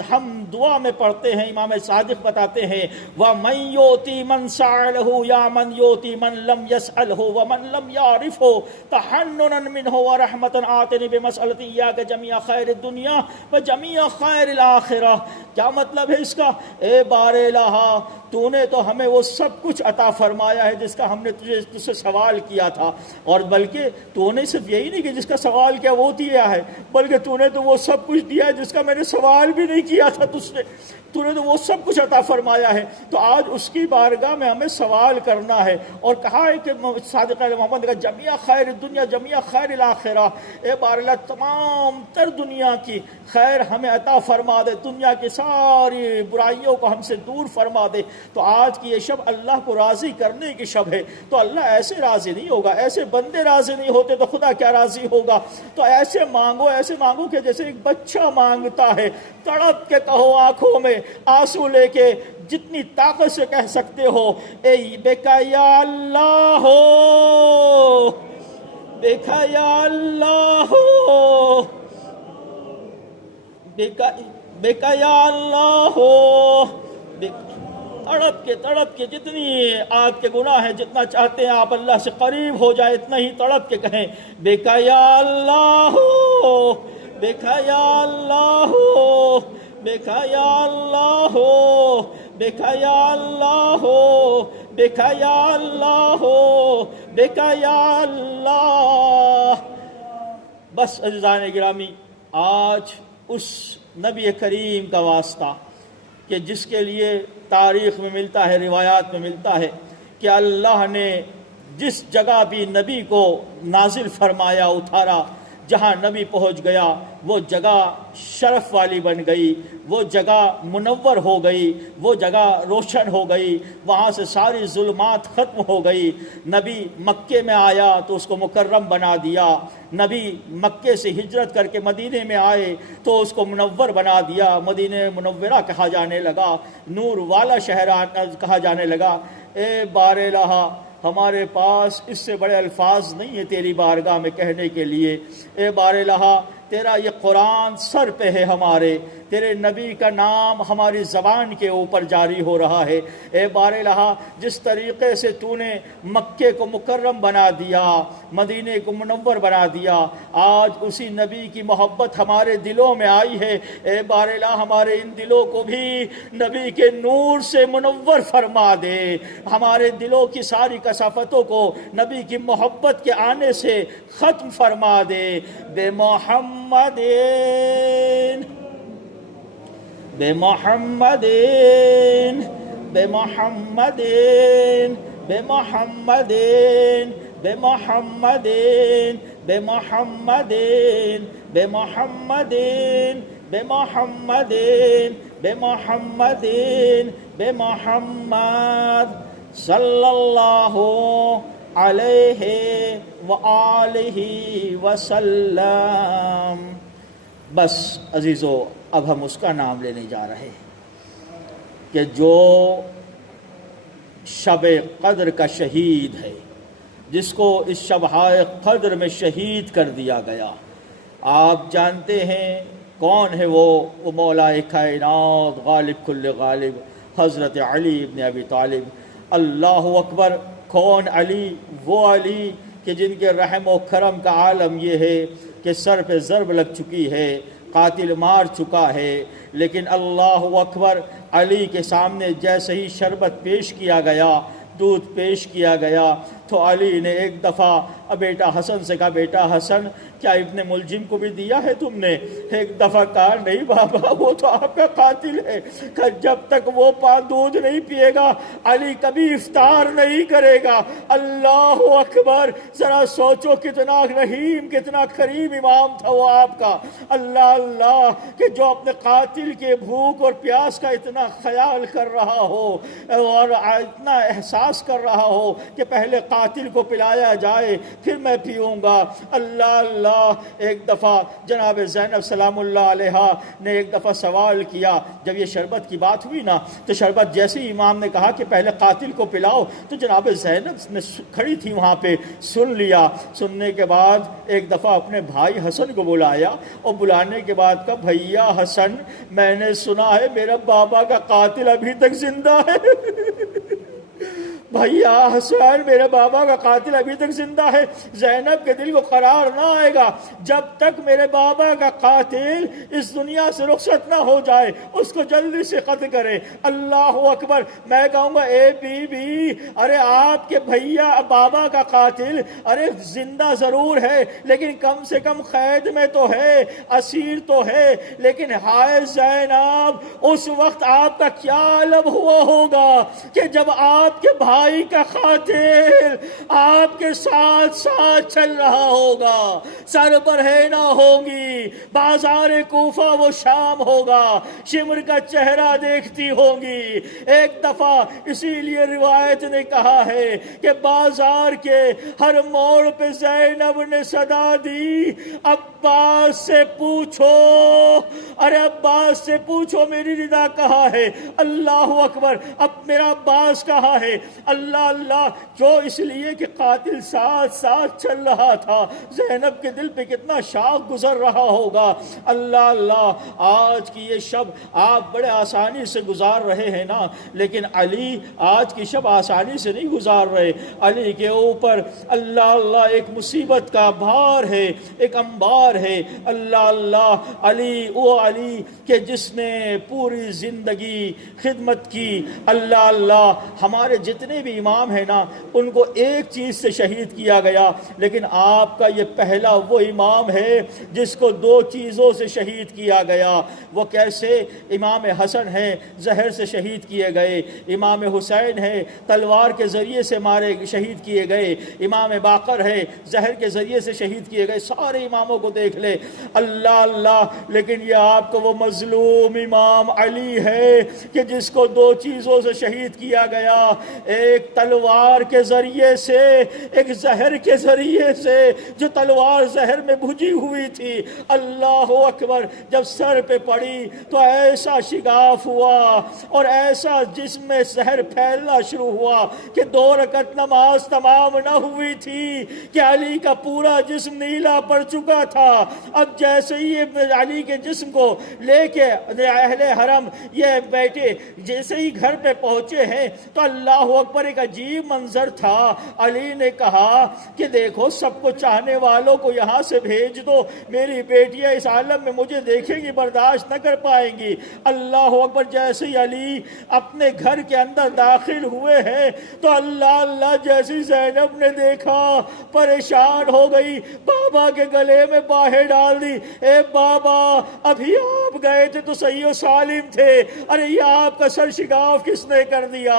ہم دعا میں پڑھتے ہیں، امام صادق بتاتے ہیں وَمَن يُؤْتِ مَن سَأَلَهُ يَا مَن يُؤْتِ مَن لَّمْ يَسْأَلْهُ وَمَن لَّمْ يَعْرِفْهُ تَحَنُّنًا مِّنْهُ وَرَحْمَةً آتِنِ بِمَسْأَلَةِ إِيَّاكَ جَمِيعَ خَيْرِ الدُّنْيَا وَجَمِيعَ خَيْرِ الْآخِرَةِ۔ کیا مطلب ہے اس کا؟ اے بار الہ، تو نے تو ہمیں وہ سب کچھ عطا فرمایا ہے جس کا ہم نے تجھ سے سوال کیا تھا، اور بلکہ تو نے صرف یہی نہیں کہ جس کا سوال کیا وہ دیا ہے، بلکہ تو نے تو وہ سب کچھ دیا ہے جس کا میں نے سوال بھی نہیں کیا تھا تجھ سے، تو نے تو وہ سب کچھ عطا فرمایا ہے۔ تو آج اس کی بارگاہ میں ہمیں سوال کرنا ہے، اور کہا ہے کہ صادق محمد کا جمیع خیر الدنیا جمیع خیر الآخرہ، اے بار اللہ تمام تر دنیا کی خیر ہمیں عطا فرما دے، دنیا کی ساری برائیوں کو ہم سے دور فرما دے۔ تو آج کی یہ شب اللہ کو راضی کرنے کی شب ہے، تو اللہ ایسے راضی نہیں ہوگا، ایسے بندے راضی نہیں ہوتے تو خدا کیا راضی ہوگا؟ تو ایسے مانگو، ایسے مانگو کہ جیسے ایک بچہ مانگتا ہے، تڑپ کے کہو، آنکھوں میں آنسو لے کے، جتنی طاقت سے کہہ سکتے ہو، اے بیکا یا اللہ ہو، بیکا یا اللہ ہو، بیکا یا اللہ ہو، تڑپ کے جتنی آپ کے گناہ ہیں، جتنا چاہتے ہیں آپ اللہ سے قریب ہو جائے، اتنا ہی تڑپ کے کہیں بیکا یا اللہ ہو، بیکا یا اللہ ہو، بیکا یا اللہ ہو، بیکا یا اللہ ہو، بیکا یا اللہ ہو، بیکا یا اللہ۔ بس عزیزان گرامی، آج اس نبی کریم کا واسطہ کہ جس کے لیے تاریخ میں ملتا ہے، روایات میں ملتا ہے کہ اللہ نے جس جگہ بھی نبی کو نازل فرمایا، اتارا، جہاں نبی پہنچ گیا وہ جگہ شرف والی بن گئی، وہ جگہ منور ہو گئی، وہ جگہ روشن ہو گئی، وہاں سے ساری ظلمات ختم ہو گئی۔ نبی مکے میں آیا تو اس کو مکرم بنا دیا، نبی مکے سے ہجرت کر کے مدینے میں آئے تو اس کو منور بنا دیا، مدینہ منورہ کہا جانے لگا، نور والا شہر کہا جانے لگا۔ اے بار الہ، ہمارے پاس اس سے بڑے الفاظ نہیں ہیں تیری بارگاہ میں کہنے کے لیے۔ اے بار الہ، تیرا یہ قرآن سر پہ ہے ہمارے، تیرے نبی کا نام ہماری زبان کے اوپر جاری ہو رہا ہے۔ اے بار الہ، جس طریقے سے تو نے مکے کو مکرم بنا دیا، مدینے کو منور بنا دیا، آج اسی نبی کی محبت ہمارے دلوں میں آئی ہے۔ اے بار الہ، ہمارے ان دلوں کو بھی نبی کے نور سے منور فرما دے، ہمارے دلوں کی ساری کثافتوں کو نبی کی محبت کے آنے سے ختم فرما دے۔ بے محمد بے محمد بے محمد بے محمد بے محمد بے محمد بے محمد بے محمد بے محمد بے محمد صلی اللہ علیہ وآلہ وسلم۔ بس عزیزو، اب ہم اس کا نام لینے جا رہے ہیں کہ جو شب قدر کا شہید ہے، جس کو اس شبہائے قدر میں شہید کر دیا گیا۔ آپ جانتے ہیں کون ہے وہ مولا کائنات غالب کل غالب حضرت علی ابن ابی طالب۔ اللہ اکبر! کون علی؟ وہ علی کہ جن کے رحم و کرم کا عالم یہ ہے کہ سر پہ ضرب لگ چکی ہے، قاتل مار چکا ہے، لیکن اللہ اکبر! علی کے سامنے جیسے ہی شربت پیش کیا گیا، دودھ پیش کیا گیا، تو علی نے ایک دفعہ بیٹا حسن سے کہا، بیٹا حسن کیا ابن ملجم کو بھی دیا ہے تم نے؟ ایک دفعہ کہا، نہیں بابا، وہ تو آپ کا قاتل ہے، کہ جب تک وہ دودھ نہیں پیے گا علی کبھی افطار نہیں کرے گا۔ اللہ اکبر! ذرا سوچو کتنا رحیم، کتنا کریم امام تھا وہ آپ کا۔ اللہ اللہ کہ جو اپنے قاتل کے بھوک اور پیاس کا اتنا خیال کر رہا ہو اور اتنا احساس کر رہا ہو کہ پہلے قاتل کو پلایا جائے پھر میں پیوں گا۔ اللہ اللہ! ایک دفعہ جناب زینب سلام اللہ علیہا نے ایک دفعہ سوال کیا، جب یہ شربت کی بات ہوئی نا تو شربت جیسے ہی امام نے کہا کہ پہلے قاتل کو پلاؤ تو جناب زینب نے کھڑی تھی وہاں پہ، سن لیا۔ سننے کے بعد ایک دفعہ اپنے بھائی حسن کو بلایا اور بلانے کے بعد کہا، بھیا حسن، میں نے سنا ہے میرا بابا کا قاتل ابھی تک زندہ ہے۔ بھیا حسین، میرے بابا کا قاتل ابھی تک زندہ ہے۔ زینب کے دل کو قرار نہ آئے گا جب تک میرے بابا کا قاتل اس دنیا سے رخصت نہ ہو جائے، اس کو جلدی سے قتل کرے۔ اللہ اکبر! میں کہوں گا، اے بی بی، ارے آپ کے بھیا بابا کا قاتل ارے زندہ ضرور ہے لیکن کم سے کم قید میں تو ہے، اسیر تو ہے، لیکن ہائے زینب، اس وقت آپ کا کیا عالم ہوا ہوگا کہ جب آپ کے بھائی کا قاتل آپ کے ساتھ ساتھ چل رہا ہوگا، سر پر ہے نہ ہوگی، بازار کوفہ وہ شام ہوگا، شمر کا چہرہ دیکھتی ہوگی۔ ایک دفعہ اسی لیے روایت نے کہا ہے کہ بازار کے ہر موڑ پہ زینب نے صدا دی، عباس سے پوچھو، ارے عباس سے پوچھو میری رضا کہاں ہے؟ اللہ اکبر! اب میرا عباس کہاں ہے؟ اللہ اللہ! جو اس لیے کہ قاتل ساتھ ساتھ چل رہا تھا۔ زینب کے دل پہ کتنا شاق گزر رہا ہوگا۔ اللہ اللہ! آج کی یہ شب آپ بڑے آسانی سے گزار رہے ہیں نا، لیکن علی آج کی شب آسانی سے نہیں گزار رہے۔ علی کے اوپر اللہ اللہ ایک مصیبت کا بھار ہے، ایک انبار ہے۔ اللہ اللہ! علی، وہ علی کہ جس نے پوری زندگی خدمت کی۔ اللہ اللہ! ہمارے جتنے بھی امام ہیں نا، ان کو ایک چیز سے شہید کیا گیا، لیکن آپ کا یہ پہلا وہ امام ہے جس کو دو چیزوں سے شہید کیا گیا۔ وہ کیسے؟ امام حسن ہیں، زہر سے شہید کیے گئے۔ امام حسین ہیں، تلوار کے ذریعے سے شہید کیے گئے۔ امام باقر ہے، زہر کے ذریعے سے شہید کیے گئے۔ سارے اماموں کو دیکھ لے۔ اللہ اللہ! لیکن یہ آپ کو وہ مظلوم امام علی ہے کہ جس کو دو چیزوں سے شہید کیا گیا، ایک تلوار کے ذریعے سے، ایک زہر کے ذریعے سے، جو تلوار زہر میں بھجی ہوئی تھی۔ اللہ اکبر! جب سر پہ پڑی تو ایسا شگاف ہوا اور ایسا جسم میں زہر پھیلنا شروع ہوا کہ 2 رکعت نماز تمام نہ ہوئی تھی کہ علی کا پورا جسم نیلا پڑ چکا تھا۔ اب جیسے ہی علی کے جسم کو لے کے اہل حرم یہ بیٹے جیسے ہی گھر پہ پہنچے ہیں تو اللہ اکبر! ایک عجیب منظر تھا۔ علی نے کہا کہ دیکھو، سب کو چاہنے والوں کو یہاں سے بھیج دو، میری بیٹیاں اس عالم میں مجھے دیکھیں گی، برداشت نہ کر پائیں گی۔ اللہ اکبر! جیسے ہی علی اپنے گھر کے اندر داخل ہوئے ہیں تو اللہ اللہ! جیسی زینب نے دیکھا پریشان ہو گئی، بابا کے گلے میں باہیں ڈال دی۔ اے بابا، ابھی آپ گئے تھے تو صحیح و سالم تھے، ارے یہ آپ کا سر شگاف کس نے کر دیا؟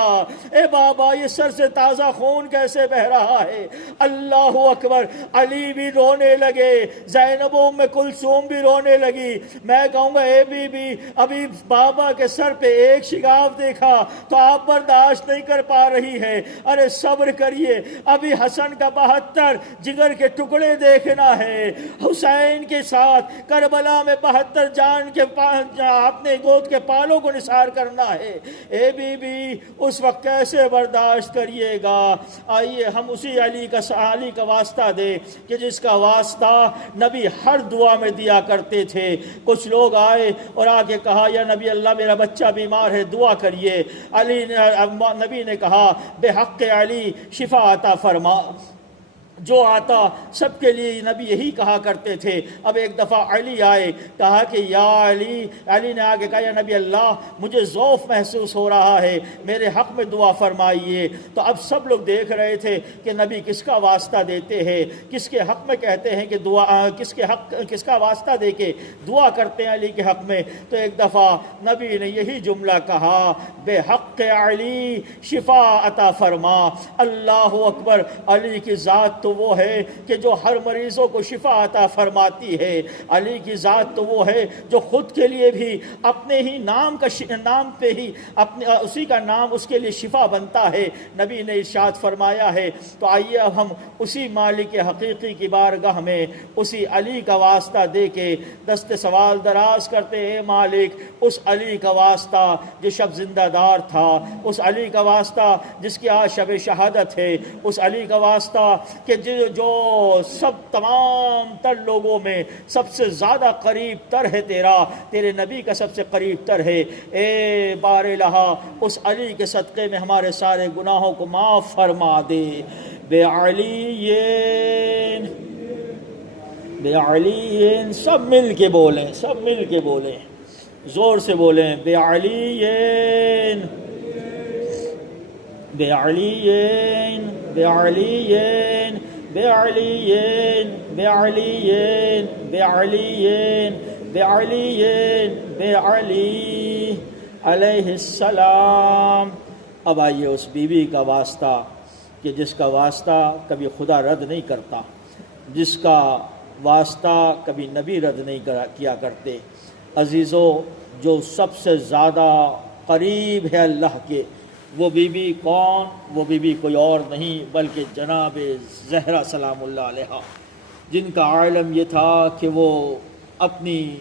اے بابا، یہ سر سے تازہ خون کیسے بہ رہا ہے؟ اللہ اکبر! علی بھی رونے لگے، زینب و ام کلثوم بھی رونے لگی۔ میں کہوں گا، اے بی بی، ابھی بابا کے سر پہ ایک شگاف دیکھا تو آپ برداشت نہیں کر پا رہی ہے، ارے صبر کریے، ابھی حسن کا 72 جگر کے ٹکڑے دیکھنا ہے، حسین کے ساتھ کربلا میں 72 جان کے اپنے گود کے پالوں کو نثار کرنا ہے۔ اے بی بی، اس وقت کیسے برداشت برداشت کریے گا۔ آئیے ہم اسی علی کا واسطہ دیں کہ جس کا واسطہ نبی ہر دعا میں دیا کرتے تھے۔ کچھ لوگ آئے اور آ کے کہا یا نبی اللہ میرا بچہ بیمار ہے دعا کریے۔ نبی نے کہا بے حق علی شفا عطا فرما۔ جو آتا سب کے لیے نبی یہی کہا کرتے تھے۔ اب ایک دفعہ علی آئے، کہا کہ یا علی نے آگے کہا یا نبی اللہ مجھے ضعف محسوس ہو رہا ہے، میرے حق میں دعا فرمائیے۔ تو اب سب لوگ دیکھ رہے تھے کہ نبی کس کا واسطہ دیتے ہیں، کس کے حق میں کہتے ہیں کہ دعا کس کا واسطہ دے کے دعا کرتے ہیں علی کے حق میں۔ تو ایک دفعہ نبی نے یہی جملہ کہا بے حق علی شفا عطا فرما۔ اللہ اکبر، علی کی ذات تو وہ ہے کہ جو ہر مریضوں کو شفا عطا فرماتی ہے۔ علی کی ذات تو وہ ہے جو خود کے لیے بھی اپنے ہی نام پہ ہی اسی کا نام اس کے لیے شفا بنتا ہے۔ نبی نے ارشاد فرمایا ہے۔ تو آئیے اب ہم اسی مالک حقیقی کی بارگاہ میں اسی علی کا واسطہ دے کے دست سوال دراز کرتے ہیں۔ مالک اس علی کا واسطہ جو شب زندہ دار تھا، اس علی کا واسطہ جس کی آج شب شہادت ہے، اس علی کا واسطہ کہ جو سب تمام تر لوگوں میں سب سے زیادہ قریب تر ہے، تیرے نبی کا سب سے قریب تر ہے۔ اے بار الہ اس علی کے صدقے میں ہمارے سارے گناہوں کو معاف فرما دے۔ بے علی سب مل کے بولیں، زور سے بولیں بے علی بے علی بے علی بے علی بے علی بے علی بے علی بے علی علیہ السلام۔ اب آئیے اس بیوی کا واسطہ کہ جس کا واسطہ کبھی خدا رد نہیں کرتا، جس کا واسطہ کبھی نبی رد نہیں کیا کرتے۔ عزیزو، جو سب سے زیادہ قریب ہے اللہ کے، وہ بی بی کون؟ وہ بی بی کوئی اور نہیں بلکہ جناب زہرا سلام اللہ علیہا، جن کا عالم یہ تھا کہ وہ اپنی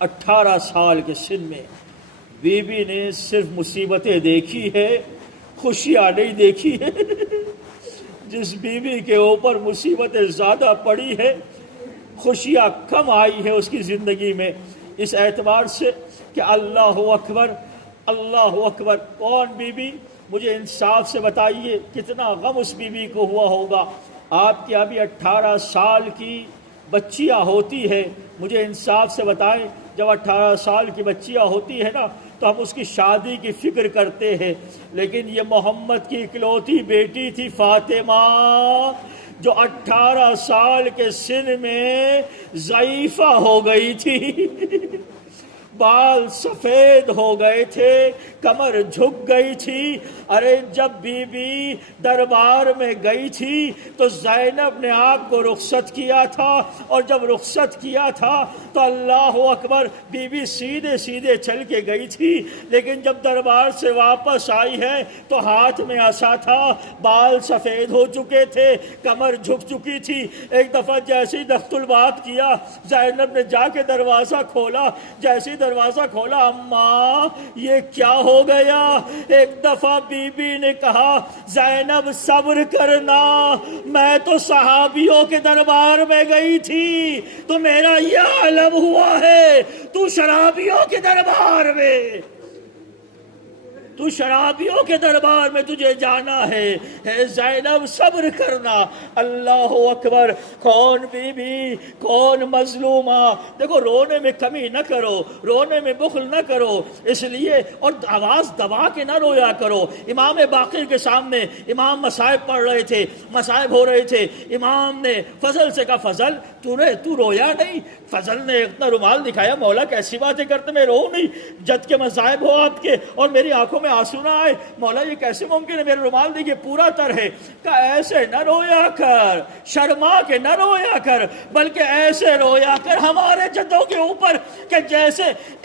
18 سال کے سن میں بی بی نے صرف مصیبتیں دیکھی ہے، خوشیاں نہیں دیکھی ہے۔ جس بی بی کے اوپر مصیبتیں زیادہ پڑی ہے، خوشیاں کم آئی ہے اس کی زندگی میں، اس اعتبار سے کہ اللہ اکبر اللہ اکبر۔ کون بی بی؟ مجھے انصاف سے بتائیے کتنا غم اس بی بی کو ہوا ہوگا۔ آپ کی ابھی 18 سال کی بچیاں ہوتی ہے، مجھے انصاف سے بتائیں جب 18 سال کی بچیاں ہوتی ہے نا تو ہم اس کی شادی کی فکر کرتے ہیں، لیکن یہ محمد کی اکلوتی بیٹی تھی فاطمہ، جو 18 سال کے سن میں ضعیفہ ہو گئی تھی، بال سفید ہو گئے تھے، کمر جھک گئی تھی۔ ارے جب بی بی دربار میں گئی تھی تو زینب نے آپ کو رخصت کیا تھا، اور جب رخصت کیا تھا تو اللہ اکبر بی بی سیدھے سیدھے چل کے گئی تھی، لیکن جب دربار سے واپس آئی ہے تو ہاتھ میں عصا تھا، بال سفید ہو چکے تھے، کمر جھک چکی تھی۔ ایک دفعہ جیسے ہی دخت البات کیا، زینب نے جا کے دروازہ کھولا، جیسے ہی دروازہ کھولا، اماں یہ کیا ہو گیا؟ ایک دفعہ بی بی نے کہا زینب صبر کرنا، میں تو صحابیوں کے دربار میں گئی تھی تو میرا یہ علم ہوا ہے، تو شرابیوں کے دربار میں، تو شرابیوں کے دربار میں تجھے جانا ہے۔ اے زینب صبر کرنا۔ اللہ اکبر۔ کون بی بی، کون مظلومہ؟ دیکھو رونے میں کمی نہ کرو، رونے میں بخل نہ کرو، اس لیے اور آواز دبا کے نہ رویا کرو۔ امام باقر کے سامنے امام مصائب پڑھ رہے تھے، مصائب ہو رہے تھے، امام نے فضل سے کہا فضل تو رویا نہیں؟ فضل نے اتنا رومال دکھایا، مولا کیسی باتیں کرتے، میں رو نہیں، جد کے مصائب ہو آپ کے اور میری آنکھوں میں آنسو نہ آئے، مولا یہ کیسے ممکن ہے؟ میرا رومال دیکھیے پورا تر ہے۔ کہا ایسے نہ رویا کر، شرما کے نہ رویا کر، بلکہ ایسے رویا کر ہمارے جدوں کے اوپر کہ جیسے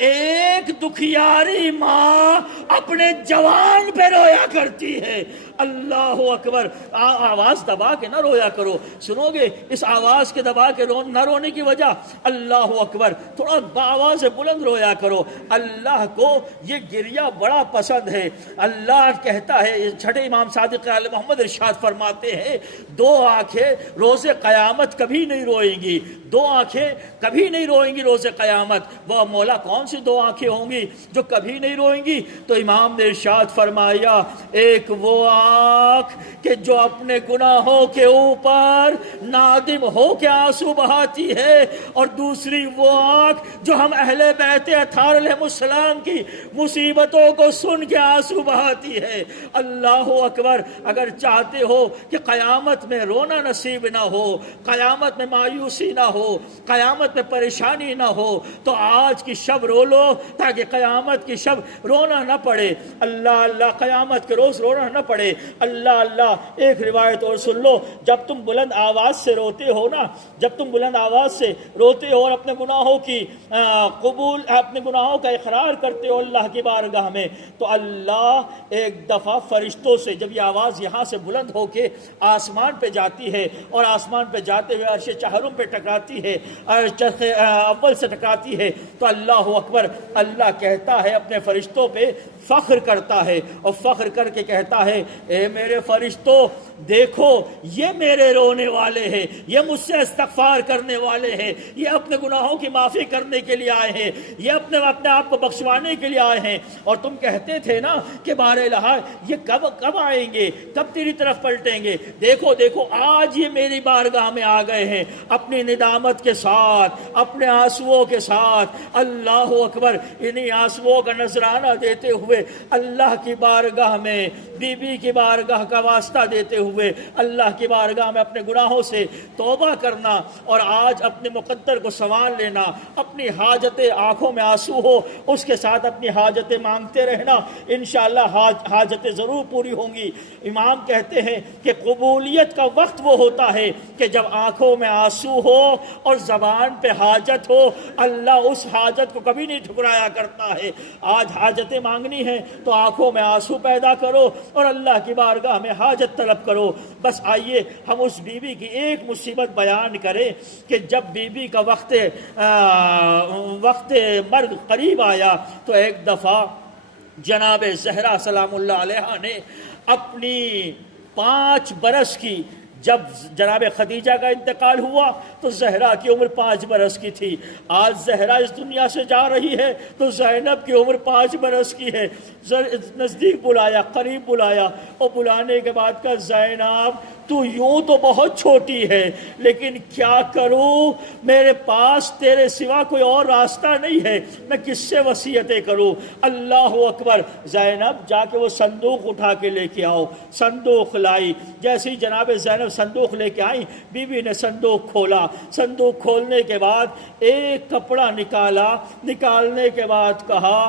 ایک دکھیاری ماں اپنے جوان پہ رویا کرتی ہے۔ اللہ اکبر۔ آواز دبا کے نہ رویا کرو۔ سنو گے اس آواز کے دبا کے نہ رونے کی وجہ؟ اللہ اکبر۔ تھوڑا آواز بلند رویا کرو۔ اللہ کو یہ گریہ بڑا پسند ہے۔ اللہ کہتا ہے، چھٹے امام صادق علیہ محمد ارشاد فرماتے ہیں، دو آنکھیں روز قیامت کبھی نہیں روئیں گی، دو آنکھیں کبھی نہیں روئیں گی روز قیامت۔ وہ مولا کون سی دو آنکھیں ہوں گی جو کبھی نہیں روئیں گی؟ تو امام نے ارشاد فرمایا، ایک وہ آنکھ کہ جو اپنے گناہوں کے اوپر نادم ہو کے آنسو بہاتی ہے، اور دوسری وہ آنکھ جو ہم اہل بیت اطہار علیہ السلام کی مصیبتوں کو سن کے آنسو بہاتی ہے۔ اللہ اکبر! اگر چاہتے ہو کہ قیامت میں رونا نصیب نہ ہو، قیامت میں مایوسی نہ ہو، قیامت میں پریشانی نہ ہو، تو آج کی شب رو لو تاکہ قیامت کی شب رونا نہ پڑے۔ اللہ اللہ، قیامت کے روز رونا نہ پڑے۔ اللہ اللہ، ایک روایت اور سن لو، جب تم بلند آواز سے روتے ہو نا، جب تم بلند آواز سے روتے ہو اور اپنے گناہوں کی اپنے گناہوں کا اقرار کرتے ہو اللہ کی بارگاہ میں، تو اللہ ایک دفعہ فرشتوں سے، جب یہ آواز یہاں سے بلند ہو کے آسمان پہ جاتی ہے اور آسمان پہ جاتے ہوئے عرش چہرم پہ ٹکراتی ہے، چرخ اول سے ٹکراتی ہے، تو اللہ اکبر، اللہ کہتا ہے اپنے فرشتوں پہ فخر کرتا ہے، اور فخر کر کے کہتا ہے، اے میرے فرشتوں دیکھو، یہ میرے رونے والے ہیں، یہ مجھ سے استغفار کرنے والے ہیں، یہ اپنے گناہوں کی معافی کرنے کے لیے آئے ہیں، یہ اپنے آپ کو بخشوانے کے لیے آئے ہیں۔ اور تم کہتے تھے نا کہ بار الہ یہ کب آئیں گے، کب تیری طرف پلٹیں گے؟ دیکھو دیکھو، آج یہ میری بارگاہ میں آ گئے ہیں اپنی ندامت کے ساتھ، اپنے آنسوؤں کے ساتھ۔ اللہ اکبر! انہی آنسوؤں کا نذرانہ دیتے ہوئے اللہ کی بارگاہ میں، بی بی کی بارگاہ کا واسطہ دیتے ہوئے اللہ کی بارگاہ میں اپنے گناہوں سے توبہ کرنا، اور آج اپنے مقدر کو سنوار لینا، اپنی حاجتیں، آنکھوں میں آنسو ہو اس کے ساتھ اپنی حاجتیں مانگتے رہنا، انشاءاللہ حاجتیں ضرور پوری ہوں گی۔ امام کہتے ہیں کہ قبولیت کا وقت وہ ہوتا ہے کہ جب آنکھوں میں آنسو ہو اور زبان پہ حاجت ہو، اللہ اس حاجت کو کبھی نہیں ٹھکرایا کرتا ہے۔ آج حاجتیں مانگنی ہیں تو آنکھوں میں آنسو پیدا کرو اور اللہ کی بارگاہ میں حاجت طلب کرو۔ بس آئیے ہم اس بی بی کی ایک مصیبت بیان کریں کہ جب بی بی کا وقت مرگ قریب آیا تو ایک دفعہ جناب زہرا سلام اللہ علیہ نے اپنی 5 برس کی، جب جناب خدیجہ کا انتقال ہوا تو زہرا کی عمر 5 برس کی تھی، آج زہرا اس دنیا سے جا رہی ہے تو زینب کی عمر 5 برس کی ہے۔ نزدیک بلایا، قریب بلایا، اور بلانے کے بعد کہا، زینب تو یوں تو بہت چھوٹی ہے، لیکن کیا کروں، میرے پاس تیرے سوا کوئی اور راستہ نہیں ہے، میں کس سے وصیتیں کروں؟ اللہ اکبر! زینب جا کے وہ صندوق اٹھا کے لے کے آؤ۔ صندوق لائی، جیسے ہی جناب زینب صندوق لے کے آئی، بی بی نے صندوق کھولا، صندوق کھولنے کے بعد ایک کپڑا نکالا، نکالنے کے بعد کہا،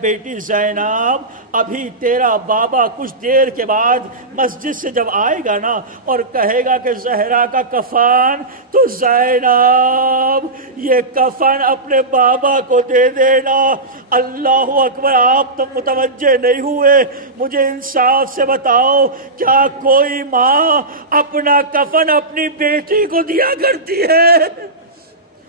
بیٹی زینب ابھی تیرا بابا کچھ دیر کے بعد مسجد سے جب آئے گا نا اور کہے گا کہ زہرا کا کفن، تو زینب یہ کفن اپنے بابا کو دے دینا۔ اللہ اکبر! آپ تو متوجہ نہیں ہوئے، مجھے انصاف سے بتاؤ، کیا کوئی ماں اپنا کفن اپنی بیٹی کو دیا کرتی ہے؟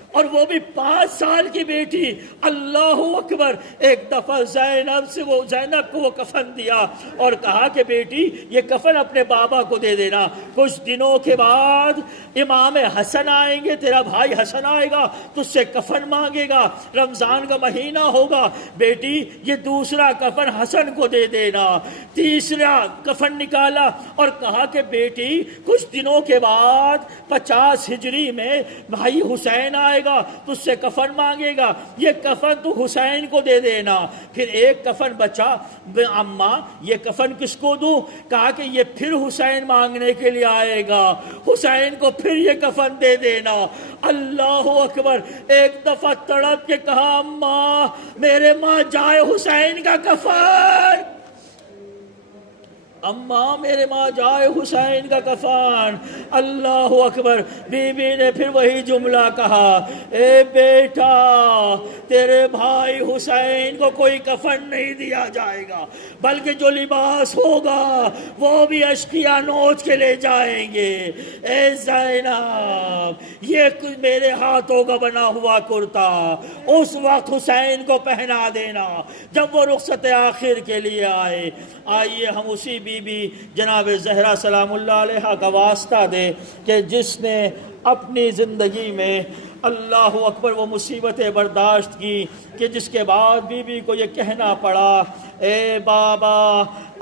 اور وہ بھی 5 سال کی بیٹی۔ اللہ اکبر! ایک دفعہ زینب کو وہ کفن دیا اور کہا کہ بیٹی یہ کفن اپنے بابا کو دے دینا، کچھ دنوں کے بعد امام حسن آئیں گے، تیرا بھائی حسن آئے گا تو اس سے کفن مانگے گا، رمضان کا مہینہ ہوگا، بیٹی یہ دوسرا کفن حسن کو دے دینا۔ تیسرا کفن نکالا اور کہا کہ بیٹی کچھ دنوں کے بعد 50 ہجری میں بھائی حسین آئے گا تو اس سے کفن مانگے گا، یہ کفن تو حسین کو دے دینا۔ پھر ایک کفن بچا، اماں یہ کفن کس کو دوں؟ کہا کہ یہ پھر حسین مانگنے کے لیے آئے گا، حسین کو پھر یہ کفن دے دینا۔ اللہ اکبر! ایک دفعہ تڑپ کے کہا، اماں میرے ماں جائے حسین کا کفن۔ اماں میرے ماں جائے حسین کا کفن۔ اللہ اکبر۔ بی بی نے پھر وہی جملہ کہا، اے بیٹا تیرے بھائی حسین کو کوئی کفن نہیں دیا جائے گا، بلکہ جو لباس ہوگا وہ بھی اشقیاء نوچ کے لے جائیں گے۔ اے زینب یہ میرے ہاتھوں کا بنا ہوا کرتا اس وقت حسین کو پہنا دینا جب وہ رخصت آخر کے لیے آئے۔ آئیے ہم اسی بی بی جناب زہرا سلام اللہ علیہ کا واسطہ دیں کہ جس نے اپنی زندگی میں اللہ اکبر وہ مصیبتیں برداشت کی کہ جس کے بعد بی بی کو یہ کہنا پڑا، اے بابا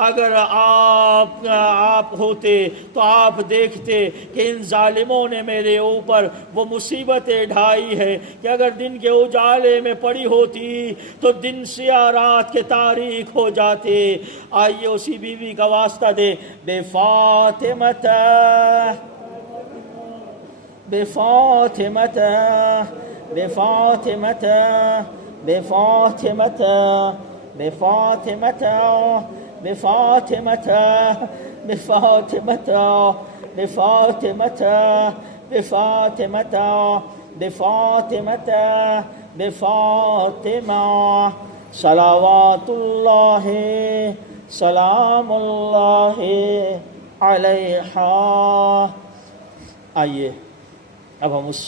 اگر آپ ہوتے تو آپ دیکھتے کہ ان ظالموں نے میرے اوپر وہ مصیبتیں ڈھائی ہے کہ اگر دن کے اجالے میں پڑی ہوتی تو دن سیاہ رات کے تاریک ہو جاتے۔ آئیے اسی بی بی کا واسطہ دے، بے فاطمہ بفاطمة بفاطمة بفاطمة بفاطمة بفاطمة بفاطمة بفاطمة بفاطمة بفاطمة بفاطمة صلوات اللہ سلام اللہ علیہا۔ آئیے اب ہم اس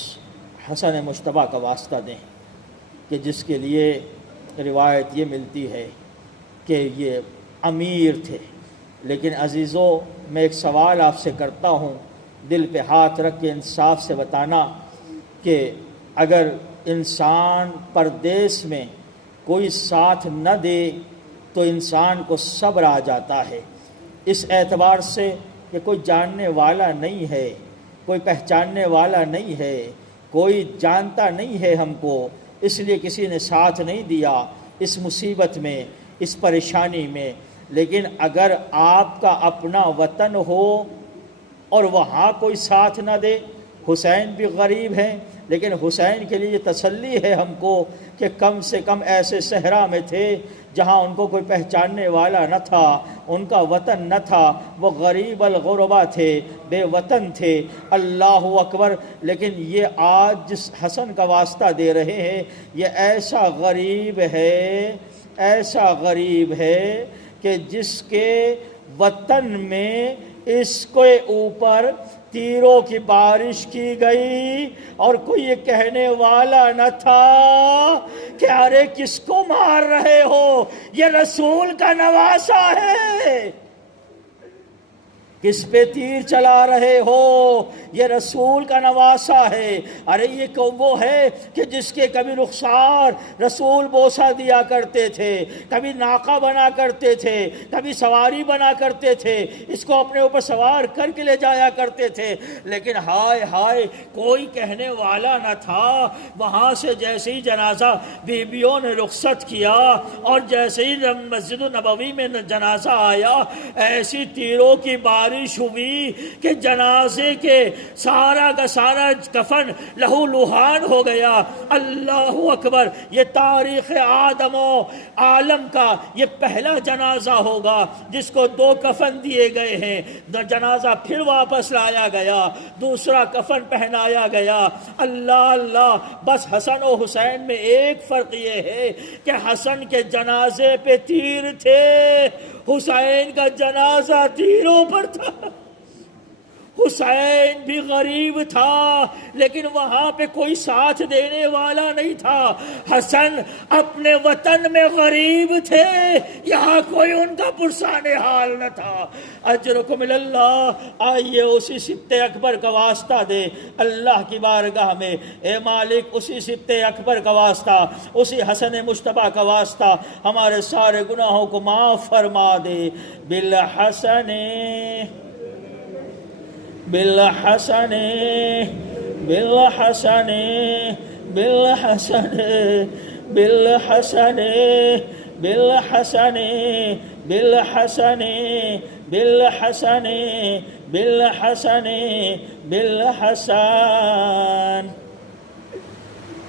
حسن مجتبیٰ کا واسطہ دیں کہ جس کے لیے روایت یہ ملتی ہے کہ یہ امیر تھے۔ لیکن عزیزو میں ایک سوال آپ سے کرتا ہوں، دل پہ ہاتھ رکھ کے انصاف سے بتانا کہ اگر انسان پردیس میں کوئی ساتھ نہ دے تو انسان کو صبر آ جاتا ہے، اس اعتبار سے کہ کوئی جاننے والا نہیں ہے، کوئی پہچاننے والا نہیں ہے، کوئی جانتا نہیں ہے ہم کو، اس لیے کسی نے ساتھ نہیں دیا اس مصیبت میں، اس پریشانی میں۔ لیکن اگر آپ کا اپنا وطن ہو اور وہاں کوئی ساتھ نہ دے، حسین بھی غریب ہیں لیکن حسین کے لیے تسلی ہے ہم کو کہ کم سے کم ایسے صحرا میں تھے جہاں ان کو کوئی پہچاننے والا نہ تھا، ان کا وطن نہ تھا، وہ غریب الغربا تھے، بے وطن تھے۔ اللہ اکبر۔ لیکن یہ آج جس حسن کا واسطہ دے رہے ہیں یہ ایسا غریب ہے، ایسا غریب ہے کہ جس کے وطن میں اس کے اوپر تیروں کی بارش کی گئی اور کوئی یہ کہنے والا نہ تھا کہ ارے کس کو مار رہے ہو، یہ رسول کا نواسہ ہے، کس پہ تیر چلا رہے ہو، یہ رسول کا نواسہ ہے۔ ارے یہ وہ ہے کہ جس کے کبھی رخسار رسول بوسہ دیا کرتے تھے، کبھی ناقہ بنا کرتے تھے، کبھی سواری بنا کرتے تھے، اس کو اپنے اوپر سوار کر کے لے جایا کرتے تھے، لیکن ہائے ہائے کوئی کہنے والا نہ تھا۔ وہاں سے جیسے ہی جنازہ بیبیوں نے رخصت کیا اور جیسے ہی مسجد النبوی میں جنازہ آیا، ایسی تیروں کی بارش ہوئی کہ جنازے کے سارا کا سارا کفن لہو لہان ہو گیا۔ اللہ اکبر۔ یہ تاریخ آدم و عالم کا یہ پہلا جنازہ ہوگا جس کو 2 کفن دیے گئے ہیں، جنازہ پھر واپس لایا گیا، دوسرا کفن پہنایا گیا۔ اللہ اللہ۔ بس حسن و حسین میں ایک فرق یہ ہے کہ حسن کے جنازے پہ تیر تھے، حسین کا جنازہ تیروں پر تھا۔ حسین بھی غریب تھا لیکن وہاں پہ کوئی ساتھ دینے والا نہیں تھا۔ حسن اپنے وطن میں غریب تھے، یہاں کوئی ان کا پرسان حال نہ تھا۔ اجرکم اللہ۔ آئیے اسی سبت اکبر کا واسطہ دے اللہ کی بارگاہ میں، اے مالک اسی سبت اکبر کا واسطہ، اسی حسن مجتبیٰ کا واسطہ ہمارے سارے گناہوں کو معاف فرما دے۔ بالحسن بالحسن بالحسن بالحسن بالحسن بالحسن بالحسن بالحسن بالحسن بالحسن۔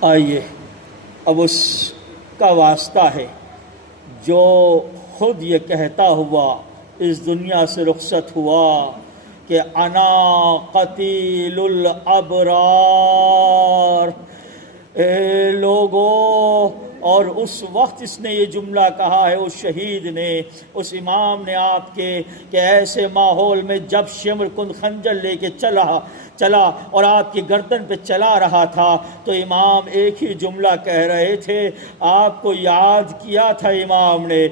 آئیے اب اس کا واسطہ ہے جو خود یہ کہتا ہوا اس دنیا سے رخصت ہوا کہ انا قتیل الابرار. اے لوگو، اور اس وقت اس نے یہ جملہ کہا ہے، اس شہید نے، اس امام نے آپ کے، کہ ایسے ماحول میں جب شمر کند خنجر لے کے چلا اور آپ کی گردن پہ چلا رہا تھا تو امام ایک ہی جملہ کہہ رہے تھے. آپ کو یاد کیا تھا امام نے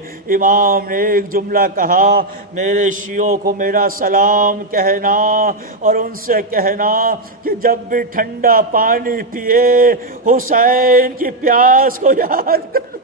ایک جملہ کہا، میرے شیعوں کو میرا سلام کہنا اور ان سے کہنا کہ جب بھی ٹھنڈا پانی پیے حسین کی پیاس کو یاد کر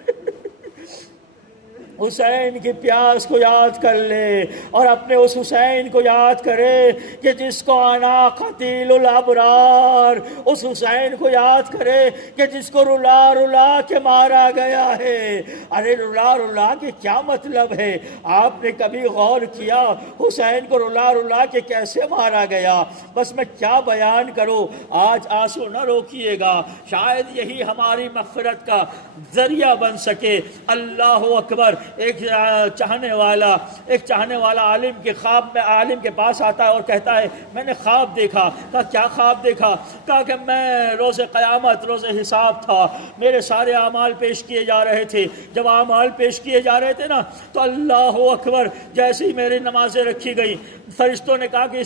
حسین کی پیاس کو یاد کر لے، اور اپنے اس حسین کو یاد کرے کہ جس کو انا قتیل الابرار، اس حسین کو یاد کرے کہ جس کو رلا رلا کے مارا گیا ہے. ارے رلا رلا کے کیا مطلب ہے؟ آپ نے کبھی غور کیا حسین کو رلا رلا کے کیسے مارا گیا؟ بس میں کیا بیان کروں. آج آنسو نہ روکیے گا، شاید یہی ہماری مغفرت کا ذریعہ بن سکے. اللہ اکبر. ایک چاہنے والا عالم کے خواب میں عالم کے پاس آتا ہے اور کہتا ہے میں نے خواب دیکھا. کہا کیا خواب دیکھا؟ کہا کہ میں روز قیامت، روز حساب تھا، میرے سارے اعمال پیش کیے جا رہے تھے. جب اعمال پیش کیے جا رہے تھے نا تو اللہ اکبر، جیسے ہی میری نمازیں رکھی گئی فرشتوں نے کہا کہ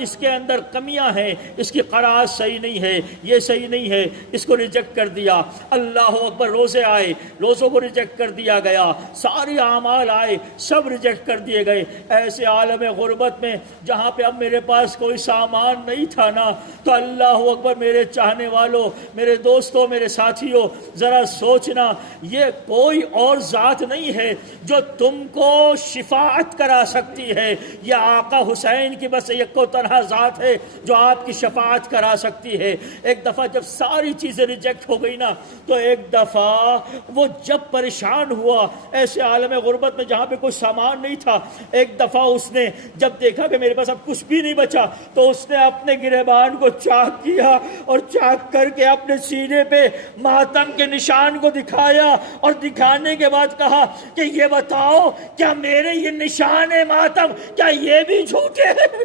اس کے اندر کمیاں ہیں، اس کی قرآت صحیح نہیں ہے، یہ صحیح نہیں ہے، اس کو ریجیکٹ کر دیا. اللہ اکبر. روزے آئے، روزوں کو ریجیکٹ کر دیا گیا، ساری اعمال آئے، سب ریجیکٹ کر دیے گئے. ایسے عالم غربت میں جہاں پہ اب میرے پاس کوئی سامان نہیں تھا نا، تو اللہ اکبر میرے چاہنے والوں، میرے دوستوں، میرے ساتھیوں، ذرا سوچنا، یہ کوئی اور ذات نہیں ہے جو تم کو شفاعت کرا سکتی ہے. یہ آقا حسین کی بس یک و تنہا ذات ہے جو آپ کی شفاعت کرا سکتی ہے. ایک دفعہ جب ساری چیزیں ریجیکٹ ہو گئی نا تو ایک دفعہ وہ جب پریشان ہوا ایسے عالم غربت میں جہاں پہ کوئی سامان نہیں تھا، ایک دفعہ اس نے جب دیکھا کہ میرے پاس اب کچھ بھی نہیں بچا تو اس نے اپنے گریبان کو چاک کیا اور چاک کر کے اپنے سینے پہ ماتم کے نشان کو دکھایا اور دکھانے کے بعد کہا کہ یہ بتاؤ کیا میرے یہ نشان ماتم کیا یہ بھی جھوٹے ہیں؟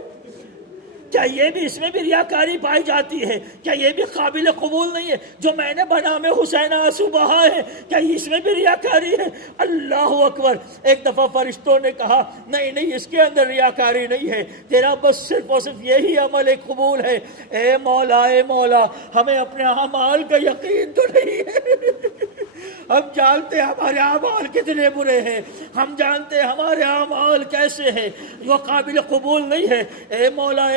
کیا یہ بھی، اس میں بھی ریاکاری پائی جاتی ہے؟ کیا یہ بھی قابل قبول نہیں ہے؟ جو میں نے بنام حسین آنسو بہا ہے، کیا اس میں بھی ریاکاری ہے؟ اللہ اکبر. ایک دفعہ فرشتوں نے کہا نہیں اس کے اندر ریاکاری نہیں ہے، تیرا بس صرف اور صرف یہی عمل قبول ہے. اے مولا ہمیں اپنے اعمال کا یقین تو نہیں ہے. ہم جانتے ہیں ہمارے اعمال کتنے برے ہیں، ہم جانتے ہیں ہمارے اعمال کیسے ہیں، وہ قابل قبول نہیں ہے. اے مولا،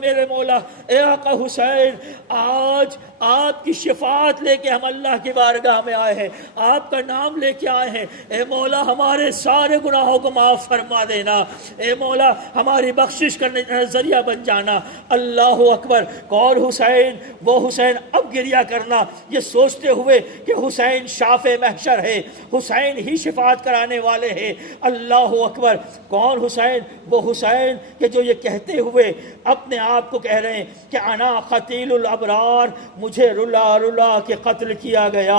میرے مولا، اے آقا حسین، آج آپ کی شفاعت لے کے ہم اللہ کی بارگاہ میں آئے ہیں، آپ کا نام لے کے آئے ہیں. اے مولا ہمارے سارے گناہوں کو معاف فرما دینا. اے مولا ہماری بخشش کرنے کا ذریعہ بن جانا. اللہ اکبر. کون حسین؟ وہ حسین. اب گریہ کرنا یہ سوچتے ہوئے کہ حسین شافع محشر ہے، حسین ہی شفاعت کرانے والے ہیں. اللہ اکبر. کون حسین؟ وہ حسین کہ جو یہ کہتے ہوئے اپنے آپ کو کہہ رہے ہیں کہ انا قتیل الابرار، مجھے رلا رلا کے قتل کیا گیا.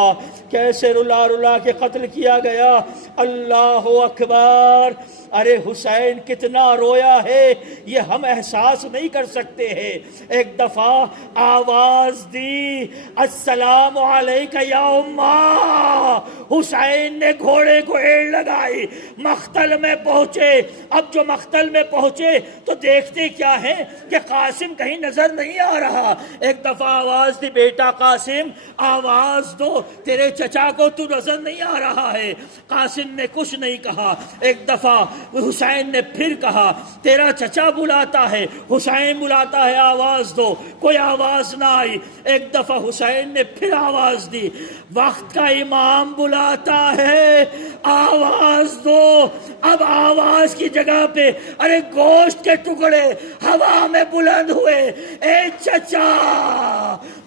کیسے رلا رلا کے قتل کیا گیا؟ اللہ اکبر. ارے حسین کتنا رویا ہے یہ ہم احساس نہیں کر سکتے ہیں. ایک دفعہ آواز دی السلام علیکہ یا امہ. حسین نے گھوڑے کو ایڑ لگائی، مقتل میں پہنچے. اب جو مقتل میں پہنچے تو دیکھتے کیا ہے کہ قاسم کہیں نظر نہیں آ رہا. ایک دفعہ آواز دی بیٹا قاسم آواز دو، تیرے چچا کو تو نظر نہیں آ رہا ہے. قاسم نے کچھ نہیں کہا. ایک دفعہ حسین نے پھر کہا تیرا چچا بلاتا ہے. حسین بلاتا ہے آواز دو، کوئی آواز نہ آئی. ایک دفعہ حسین نے پھر آواز دی وقت کا امام بلاتا ہے، آواز دو. اب آواز کی جگہ پہ ارے گوشت کے ٹکڑے ہوا میں بلند ہوئے. اے چچا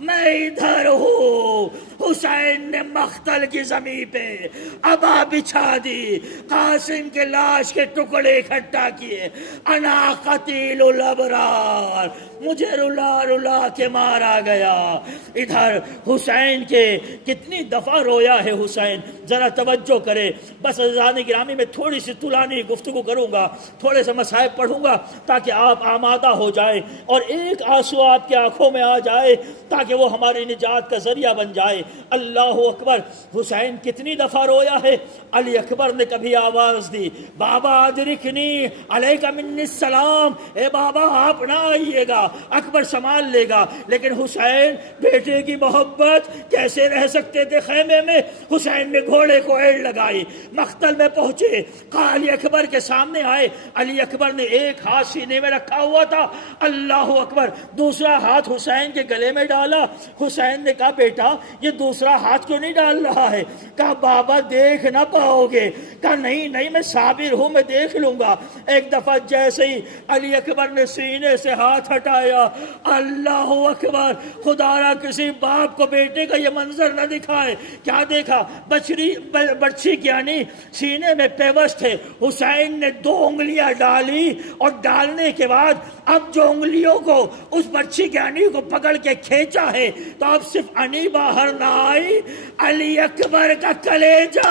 میں ادھر ہوں. حسین نے مقتل کی زمین پہ ابا بچھا دی، قاسم کے لاش کے ٹکڑے اکٹھا کیے، انا قتیل الابرار، مجھے رلا رلا کے مارا گیا۔ ادھر حسین کے کتنی دفعہ رویا ہے حسین، ذرا توجہ کرے۔ بس عزیزان گرامی میں تھوڑی سی طولانی گفتگو کروں گا، تھوڑے سے مصائب پڑھوں گا تاکہ آپ آمادہ ہو جائیں اور ایک آنسو آپ کی آنکھوں میں آ جائے تاکہ وہ ہماری نجات کا ذریعہ بن جائے۔ اللہ اکبر، حسین کتنی دفعہ رویا ہے۔ علی اکبر نے کبھی آواز دی، بابا ادرکنی علیک منی السلام، اے بابا آپ نہ آئیے گا، اکبر سنبھال لے گا۔ لیکن حسین بیٹے کی محبت، کیسے رہ سکتے تھے خیمے میں؟ حسین نے گھوڑے کو ایڑ لگائی، مقتل میں پہنچے، علی اکبر کے سامنے آئے۔ علی اکبر نے ایک ہاتھ سینے میں رکھا ہوا تھا، اللہ اکبر، دوسرا ہاتھ حسین کے گلے میں ڈالا۔ حسین نے کہا بیٹا یہ دوسرا ہاتھ کیوں نہیں ڈال رہا ہے؟ کہا بابا دیکھ نہ پاؤ گے۔ کہا نہیں نہیں میں صابر ہوں، میں دیکھ لوں گا۔ ایک دفعہ جیسے ہی علی اکبر نے سینے سے ہاتھ ہٹایا، اللہ اکبر، خدا را کسی باپ کو بیٹے کا یہ منظر نہ دکھائے۔ کیا دیکھا؟ برچھی یعنی سینے میں پیوست ہے۔ حسین نے 2 انگلیاں ڈالی اور ڈالنے کے بعد اب جو انگلیوں کو اس برچھی کی انی کو پکڑ کے کھینچا ہے تو اب صرف انی باہر نہ آئی، علی اکبر کا کلیجہ۔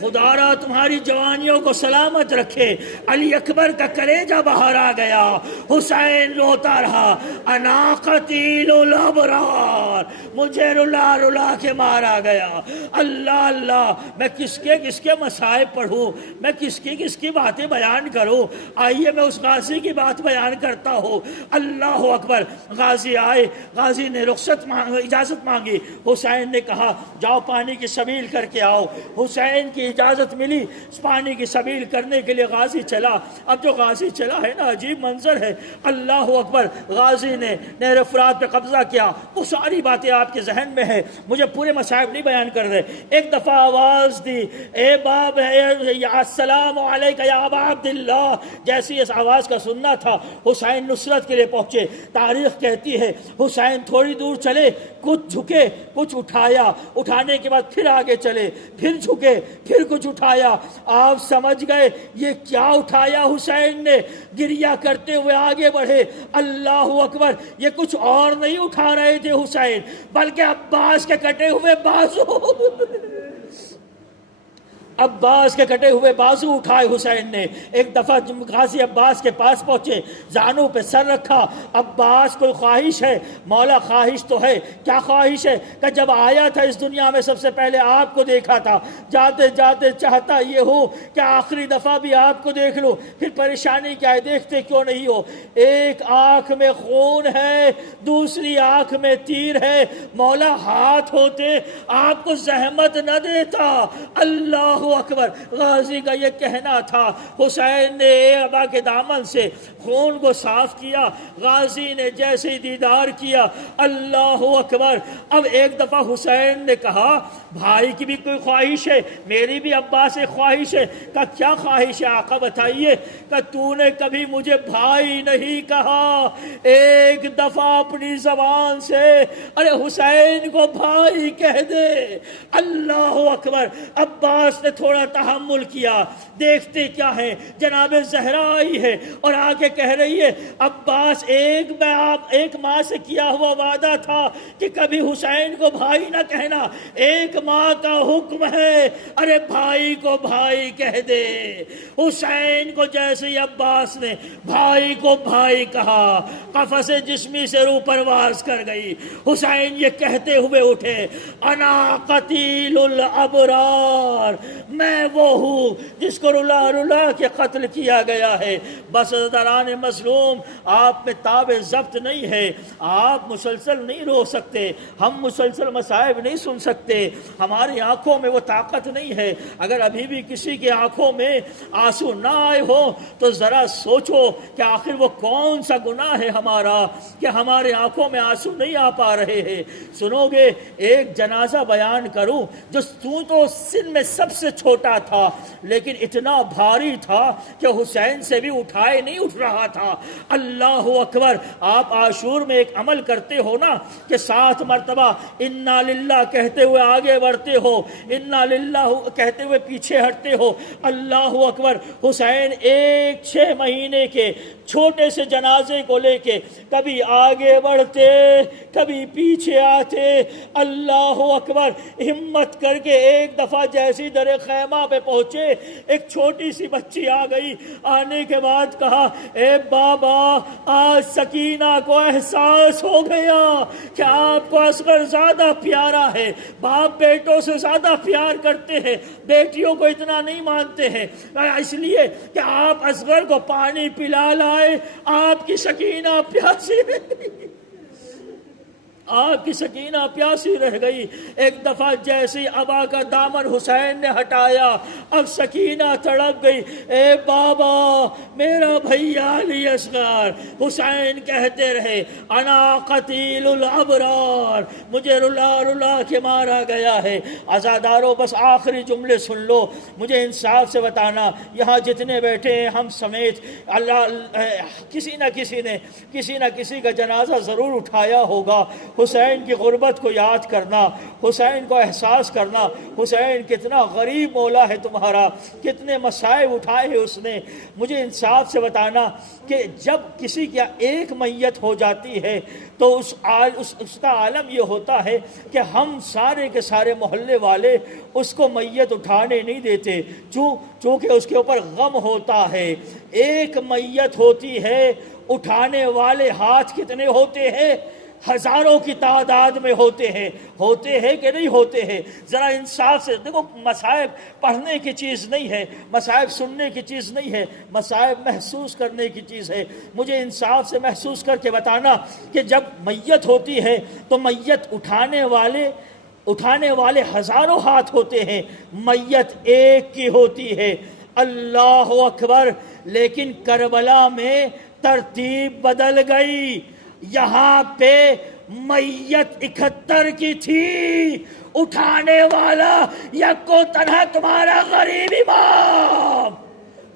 خدا را تمہاری جوانیوں کو سلامت رکھے، علی اکبر کا کلیجہ باہر آ گیا۔ حسین روتا رہا، انا قتیل الابرار، مجھے رلا رلا کے مارا گیا۔ اللہ اللہ، میں کس کے مصائب پڑھوں، میں کس کی باتیں بیان کروں؟ آئیے میں اس غازی کی بات بیان کرتا ہوں۔ اللہ اکبر، غازی آئے، غازی نے اجازت مانگی۔ حسین نے کہا جاؤ پانی کی سبیل کر کے آؤ۔ حسین کی اجازت ملی، پانی کی سبیل کرنے کے لیے غازی چلا۔ اب جو غازی چلا ہے نا، عجیب منظر ہے۔ اللہ اکبر، غازی نے نہر فرات پہ قبضہ کیا۔ وہ ساری باتیں آپ کے ذہن میں ہے، مجھے پورے مصائب نہیں بیان کر رہے۔ ایک دفعہ آواز دی، اے باب السلام علیکہ یا ابا عبداللہ۔ جیسی اس آواز کا سننا تھا، حسین نصرت کے لیے پہنچے۔ تاریخ کہتی ہے حسین تھوڑی دور چلے، کچھ جھکے، کچھ اٹھایا، اٹھانے کے بعد پھر آگے چلے، پھر جھکے، پھر کچھ اٹھایا۔ آپ سمجھ گئے یہ کیا اٹھایا حسین نے؟ گریہ کرتے ہوئے آگے بڑھے۔ اللہ اکبر، یہ کچھ اور نہیں اٹھا رہے تھے حسین، بلکہ عباس کے کٹے ہوئے بازو عباس کے کٹے ہوئے بازو اٹھائے حسین نے۔ ایک دفعہ غازی عباس کے پاس پہنچے، زانوں پہ سر رکھا۔ عباس کوئی خواہش ہے؟ مولا خواہش تو ہے۔ کیا خواہش ہے؟ کہ جب آیا تھا اس دنیا میں سب سے پہلے آپ کو دیکھا تھا، جاتے جاتے چاہتا یہ ہو کہ آخری دفعہ بھی آپ کو دیکھ لو۔ پھر پریشانی کیا ہے؟ دیکھتے کیوں نہیں ہو؟ ایک آنکھ میں خون ہے، دوسری آنکھ میں تیر ہے۔ مولا ہاتھ ہوتے آپ کو زحمت نہ دیتا۔ اللہ اکبر، غازی کا یہ کہنا تھا۔ حسین نے ابا کے دامن سے خون کو صاف کیا۔ غازی نے جیسے ہی دیدار کیا، اللہ اکبر، اب ایک دفعہ حسین نے کہا بھائی کی بھی کوئی خواہش ہے؟ میری بھی ابا سے خواہش ہے۔ کہ کیا خواہش ہے آقا بتائیے؟ کہ تو نے کبھی مجھے بھائی نہیں کہا، ایک دفعہ اپنی زبان سے ارے حسین کو بھائی کہہ دے۔ اللہ اکبر، عباس نے تھوڑا تحمل کیا۔ دیکھتے کیا ہے، جناب زہرا آئی ہے اور آگے کہہ رہی ہے عباس ایک ماں سے کیا ہوا وعدہ تھا کہ کبھی حسین کو بھائی نہ کہنا، ایک ماں کا حکم ہے، ارے بھائی کو بھائی کہہ دے۔ حسین کو جیسے ہی عباس نے بھائی کو بھائی کہا، قفس جسمی سے روح پرواز کر گئی۔ حسین یہ کہتے ہوئے اٹھے، انا قتیل الابرار، میں وہ ہوں جس کو رلا رلا کے قتل کیا گیا ہے۔ بس دران مظلوم، آپ میں تاب ضبط نہیں ہے، آپ مسلسل نہیں رو سکتے، ہم مسلسل مصائب نہیں سن سکتے، ہماری آنکھوں میں وہ طاقت نہیں ہے۔ اگر ابھی بھی کسی کی آنکھوں میں آنسو نہ آئے ہو تو ذرا سوچو کہ آخر وہ کون سا گناہ ہے ہمارا کہ ہمارے آنکھوں میں آنسو نہیں آ پا رہے ہیں۔ سنو گے ایک جنازہ بیان کروں جو تو سن میں سب سے چھوٹا تھا لیکن اتنا بھاری تھا کہ حسین سے بھی اٹھائے نہیں اٹھ رہا تھا۔ اللہ اکبر۔ آپ عاشور میں ایک عمل کرتے ہو نا کہ 7 مرتبہ انا للہ کہتے ہوئے آگے بڑھتے ہو، انا للہ کہتے ہوئے پیچھے ہٹتے ہو۔ اللہ اکبر۔ حسین 6 مہینے کے چھوٹے سے جنازے کو لے کے کبھی آگے بڑھتے کبھی پیچھے آتے۔ اللہ اکبر۔ ہمت کر کے ایک دفعہ جیسی در خیمہ پہ پہنچے، ایک چھوٹی سی بچی آ گئی۔ آنے کے بعد کہا اے بابا، آج سکینہ کو احساس ہو گیا کہ آپ کو اصغر زیادہ پیارا ہے۔ باپ بیٹوں سے زیادہ پیار کرتے ہیں، بیٹیوں کو اتنا نہیں مانتے ہیں، اس لیے کہ آپ اصغر کو پانی پلا لائے، آپ کی سکینہ پیاسی رہ گئی، آپ کی سکینہ پیاسی رہ گئی۔ ایک دفعہ جیسی ابا کا دامن حسین نے ہٹایا، اب سکینہ تڑپ گئی، اے بابا میرا بھیا علی اصغر۔ حسین کہتے رہے انا قتیل الابرار، مجھے رلا رلا کے مارا گیا ہے۔ عزادارو بس آخری جملے سن لو، مجھے انصاف سے بتانا، یہاں جتنے بیٹھے ہیں ہم سمیت، اللہ کسی نہ کسی کا جنازہ ضرور اٹھایا ہوگا۔ حسین کی غربت کو یاد کرنا، حسین کو احساس کرنا، حسین کتنا غریب مولا ہے تمہارا، کتنے مصائب اٹھائے ہیں اس نے۔ مجھے انصاف سے بتانا کہ جب کسی کی ایک میت ہو جاتی ہے تو اس کا عالم یہ ہوتا ہے کہ ہم سارے کے سارے محلے والے اس کو میت اٹھانے نہیں دیتے، چونکہ اس کے اوپر غم ہوتا ہے۔ ایک میت ہوتی ہے، اٹھانے والے ہاتھ کتنے ہوتے ہیں؟ ہزاروں کی تعداد میں ہوتے ہیں کہ نہیں ہوتے ہیں؟ ذرا انصاف سے دیکھو، مصائب پڑھنے کی چیز نہیں ہے، مصائب سننے کی چیز نہیں ہے، مصائب محسوس کرنے کی چیز ہے۔ مجھے انصاف سے محسوس کر کے بتانا کہ جب میت ہوتی ہے تو میت اٹھانے والے ہزاروں ہاتھ ہوتے ہیں، میت ایک کی ہوتی ہے۔ اللہ اکبر۔ لیکن کربلا میں ترتیب بدل گئی، یہاں پہ میت 71 کی تھی، اٹھانے والا یکو تنہا تمہارا غریب امام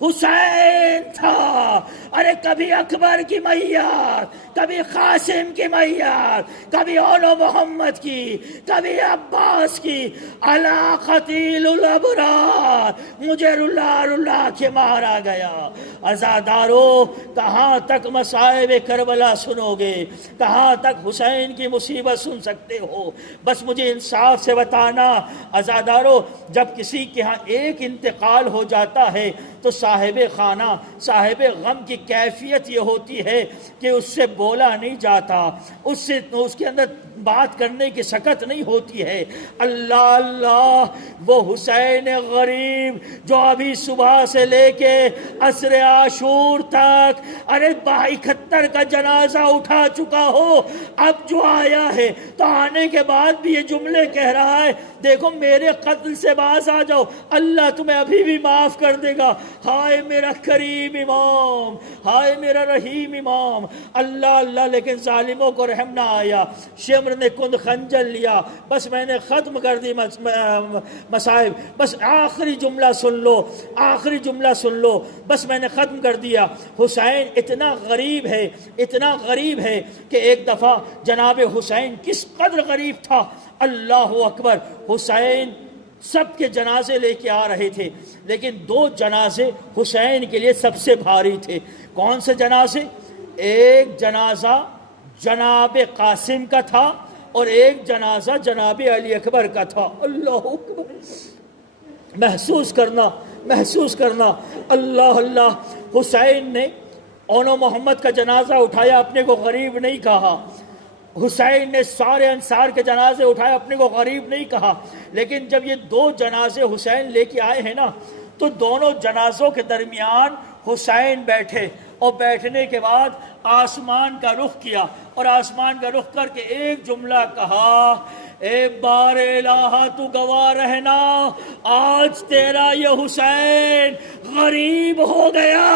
حسین تھا۔ ارے کبھی اکبر کی میت، کبھی قاسم کی میت، کبھی اولو محمد کی، کبھی عباس کی۔ الا قتیل الابرار، مجھے رلا رلا کے مارا گیا۔ عزادارو کہاں تک مصائب کربلا سنو گے، کہاں تک حسین کی مصیبت سن سکتے ہو؟ بس مجھے انصاف سے بتانا عزادارو، جب کسی کے ہاں ایک انتقال ہو جاتا ہے تو صاحب خانہ، صاحب غم کی کیفیت یہ ہوتی ہے کہ اس سے بولا نہیں جاتا، اس کے اندر بات کرنے کی سکت نہیں ہوتی ہے۔ اللہ اللہ، وہ حسین غریب جو ابھی صبح سے لے کے عصر عاشور تک 71 کا جنازہ اٹھا چکا ہو، اب جو آیا ہے تو آنے کے بعد بھی یہ جملے کہہ رہا ہے، دیکھو میرے قتل سے باز آ جاؤ، اللہ تمہیں ابھی بھی معاف کر دے گا۔ ہائے میرا کریم امام، ہائے میرا رحیم امام۔ اللہ اللہ، لیکن ظالموں کو رحم نہ آیا۔ شمر نے کند خنجر لیا، بس میں نے ختم کر دی مصائب، بس آخری جملہ سن لو، آخری جملہ سن لو، بس میں نے ختم کر دیا۔ حسین اتنا غریب ہے کہ ایک دفعہ جناب حسین کس قدر غریب تھا، اللہ اکبر۔ حسین سب کے جنازے لے کے آ رہے تھے، لیکن 2 جنازے حسین کے لیے سب سے بھاری تھے۔ کون سے جنازے؟ ایک جنازہ جناب قاسم کا تھا اور ایک جنازہ جناب علی اکبر کا تھا۔ اللہ اکبر، محسوس کرنا، اللہ اللہ۔ حسین نے اونو محمد کا جنازہ اٹھایا، اپنے کو غریب نہیں کہا۔ حسین نے سارے انصار کے جنازے اٹھائے، اپنے کو غریب نہیں کہا۔ لیکن جب یہ 2 جنازے حسین لے کے آئے ہیں نا، تو دونوں جنازوں کے درمیان حسین بیٹھے، اور بیٹھنے کے بعد آسمان کا رخ کیا، اور آسمان کا رخ کر کے ایک جملہ کہا، اے بار الہ تو گواہ رہنا، آج تیرا یہ حسین غریب ہو گیا۔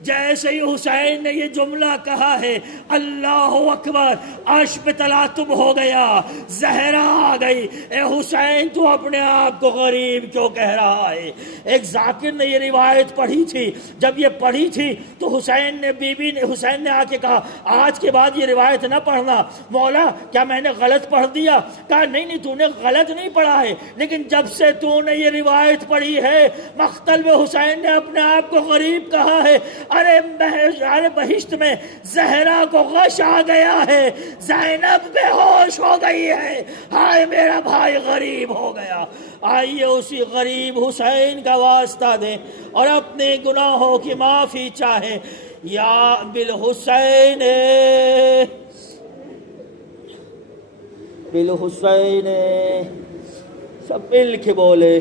جیسے ہی حسین نے یہ جملہ کہا ہے اللہ اکبر، عرش پہ تلاطم ہو گیا، زہرا آ گئی، اے حسین تو اپنے آپ کو غریب کیوں کہہ رہا ہے؟ ایک ذاکر نے یہ روایت پڑھی تھی، جب یہ پڑھی تھی تو حسین نے آ کے کہا آج کے بعد یہ روایت نہ پڑھنا، مولا کیا میں نے غلط پڑھ دیا؟ کہا نہیں تو نے غلط نہیں پڑھا ہے، لیکن جب سے تو نے یہ روایت پڑھی ہے مقتل میں حسین نے اپنے آپ کو غریب کہا ہے۔ ارے بہشت میں زہرا کو غش آ گیا ہے، زینب بے ہوش ہو گئی ہے، ہائے میرا بھائی غریب ہو گیا۔ آئیے اسی غریب حسین کا واسطہ دیں اور اپنے گناہوں کی معافی چاہیں۔ یا بالحسین بالحسین، سب مل کے بولے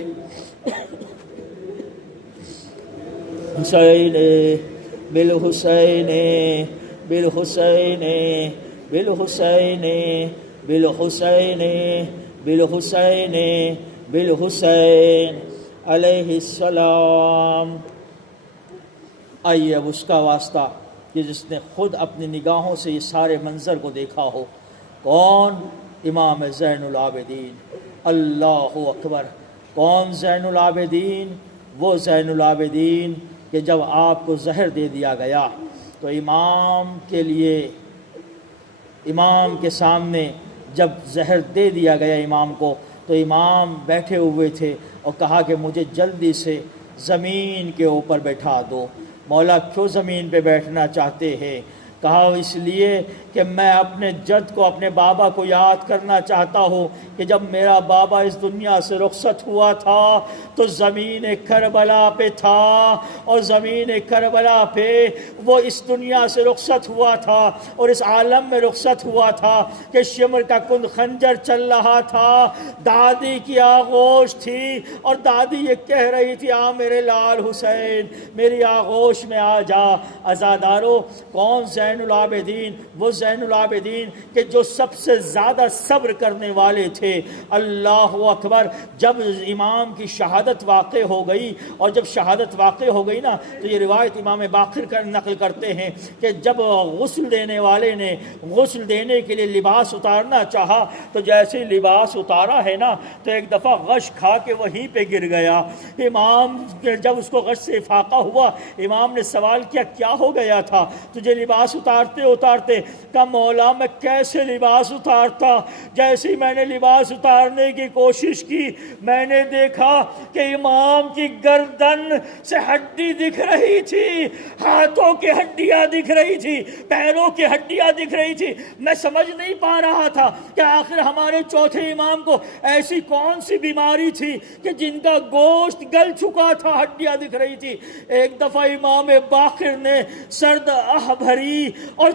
حسین بالحسین بالحسین بالحسین بالحسین بالحسین بالحسین علیہ السلام۔ آئیے اب اس کا واسطہ کہ جس نے خود اپنی نگاہوں سے یہ سارے منظر کو دیکھا ہو، کون؟ امام زین العابدین۔ اللہ اکبر۔ کون زین العابدین؟ وہ زین العابدین کہ جب آپ کو زہر دے دیا گیا تو امام کے لیے، امام کے سامنے جب زہر دے دیا گیا امام کو تو امام بیٹھے ہوئے تھے اور کہا کہ مجھے جلدی سے زمین کے اوپر بیٹھا دو۔ مولا کیوں زمین پہ بیٹھنا چاہتے ہیں؟ کہا اس لیے کہ میں اپنے جد کو، اپنے بابا کو یاد کرنا چاہتا ہوں کہ جب میرا بابا اس دنیا سے رخصت ہوا تھا تو زمین کربلا پہ تھا، اور زمین کربلا پہ وہ اس دنیا سے رخصت ہوا تھا اور اس عالم میں رخصت ہوا تھا کہ شمر کا کند خنجر چل رہا تھا، دادی کی آغوش تھی اور دادی یہ کہہ رہی تھی آ میرے لال حسین میری آغوش میں آ جا۔ عزادارو، کون زین العابدین؟ وہ زین العابدین کہ جو سب سے زیادہ صبر کرنے والے تھے۔ اللہ اکبر۔ جب امام کی شہادت واقع ہو گئی، اور جب شہادت واقع ہو گئی نا تو یہ روایت امام باقر نقل کرتے ہیں کہ جب غسل دینے والے نے غسل دینے کے لیے لباس اتارنا چاہا تو جیسے لباس اتارا ہے نا تو ایک دفعہ غش کھا کے وہیں پہ گر گیا۔ امام جب اس کو غش سے افاقہ ہوا، امام نے سوال کیا کیا ہو گیا تھا تجھے لباس اتارتے اتارتے؟ کہا مولا میں کیسے لباس اتارتا؟ جیسے میں نے لباس اتارنے کی کوشش کی میں نے دیکھا کہ امام کی گردن سے ہڈی دکھ رہی تھی، ہاتھوں کی ہڈیاں دکھ رہی تھی، پیروں کی ہڈیاں دکھ رہی تھی۔ میں سمجھ نہیں پا رہا تھا کہ آخر ہمارے چوتھے امام کو ایسی کون سی بیماری تھی کہ جن کا گوشت گل چکا تھا، ہڈیاں دکھ رہی تھی۔ ایک دفعہ امام باقر نے سرد آہ بھری اور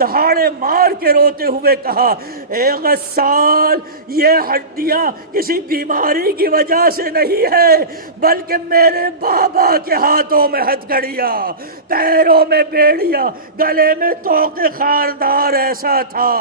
دہاڑے مار کے روتے ہوئے کہا اے غسال، یہ ہڈیاں کسی بیماری کی وجہ سے نہیں ہے بلکہ میرے بابا کے ہاتھوں میں ہتھکڑیاں، پیروں میں بیڑیاں، گلے میں توق خاردار ایسا تھا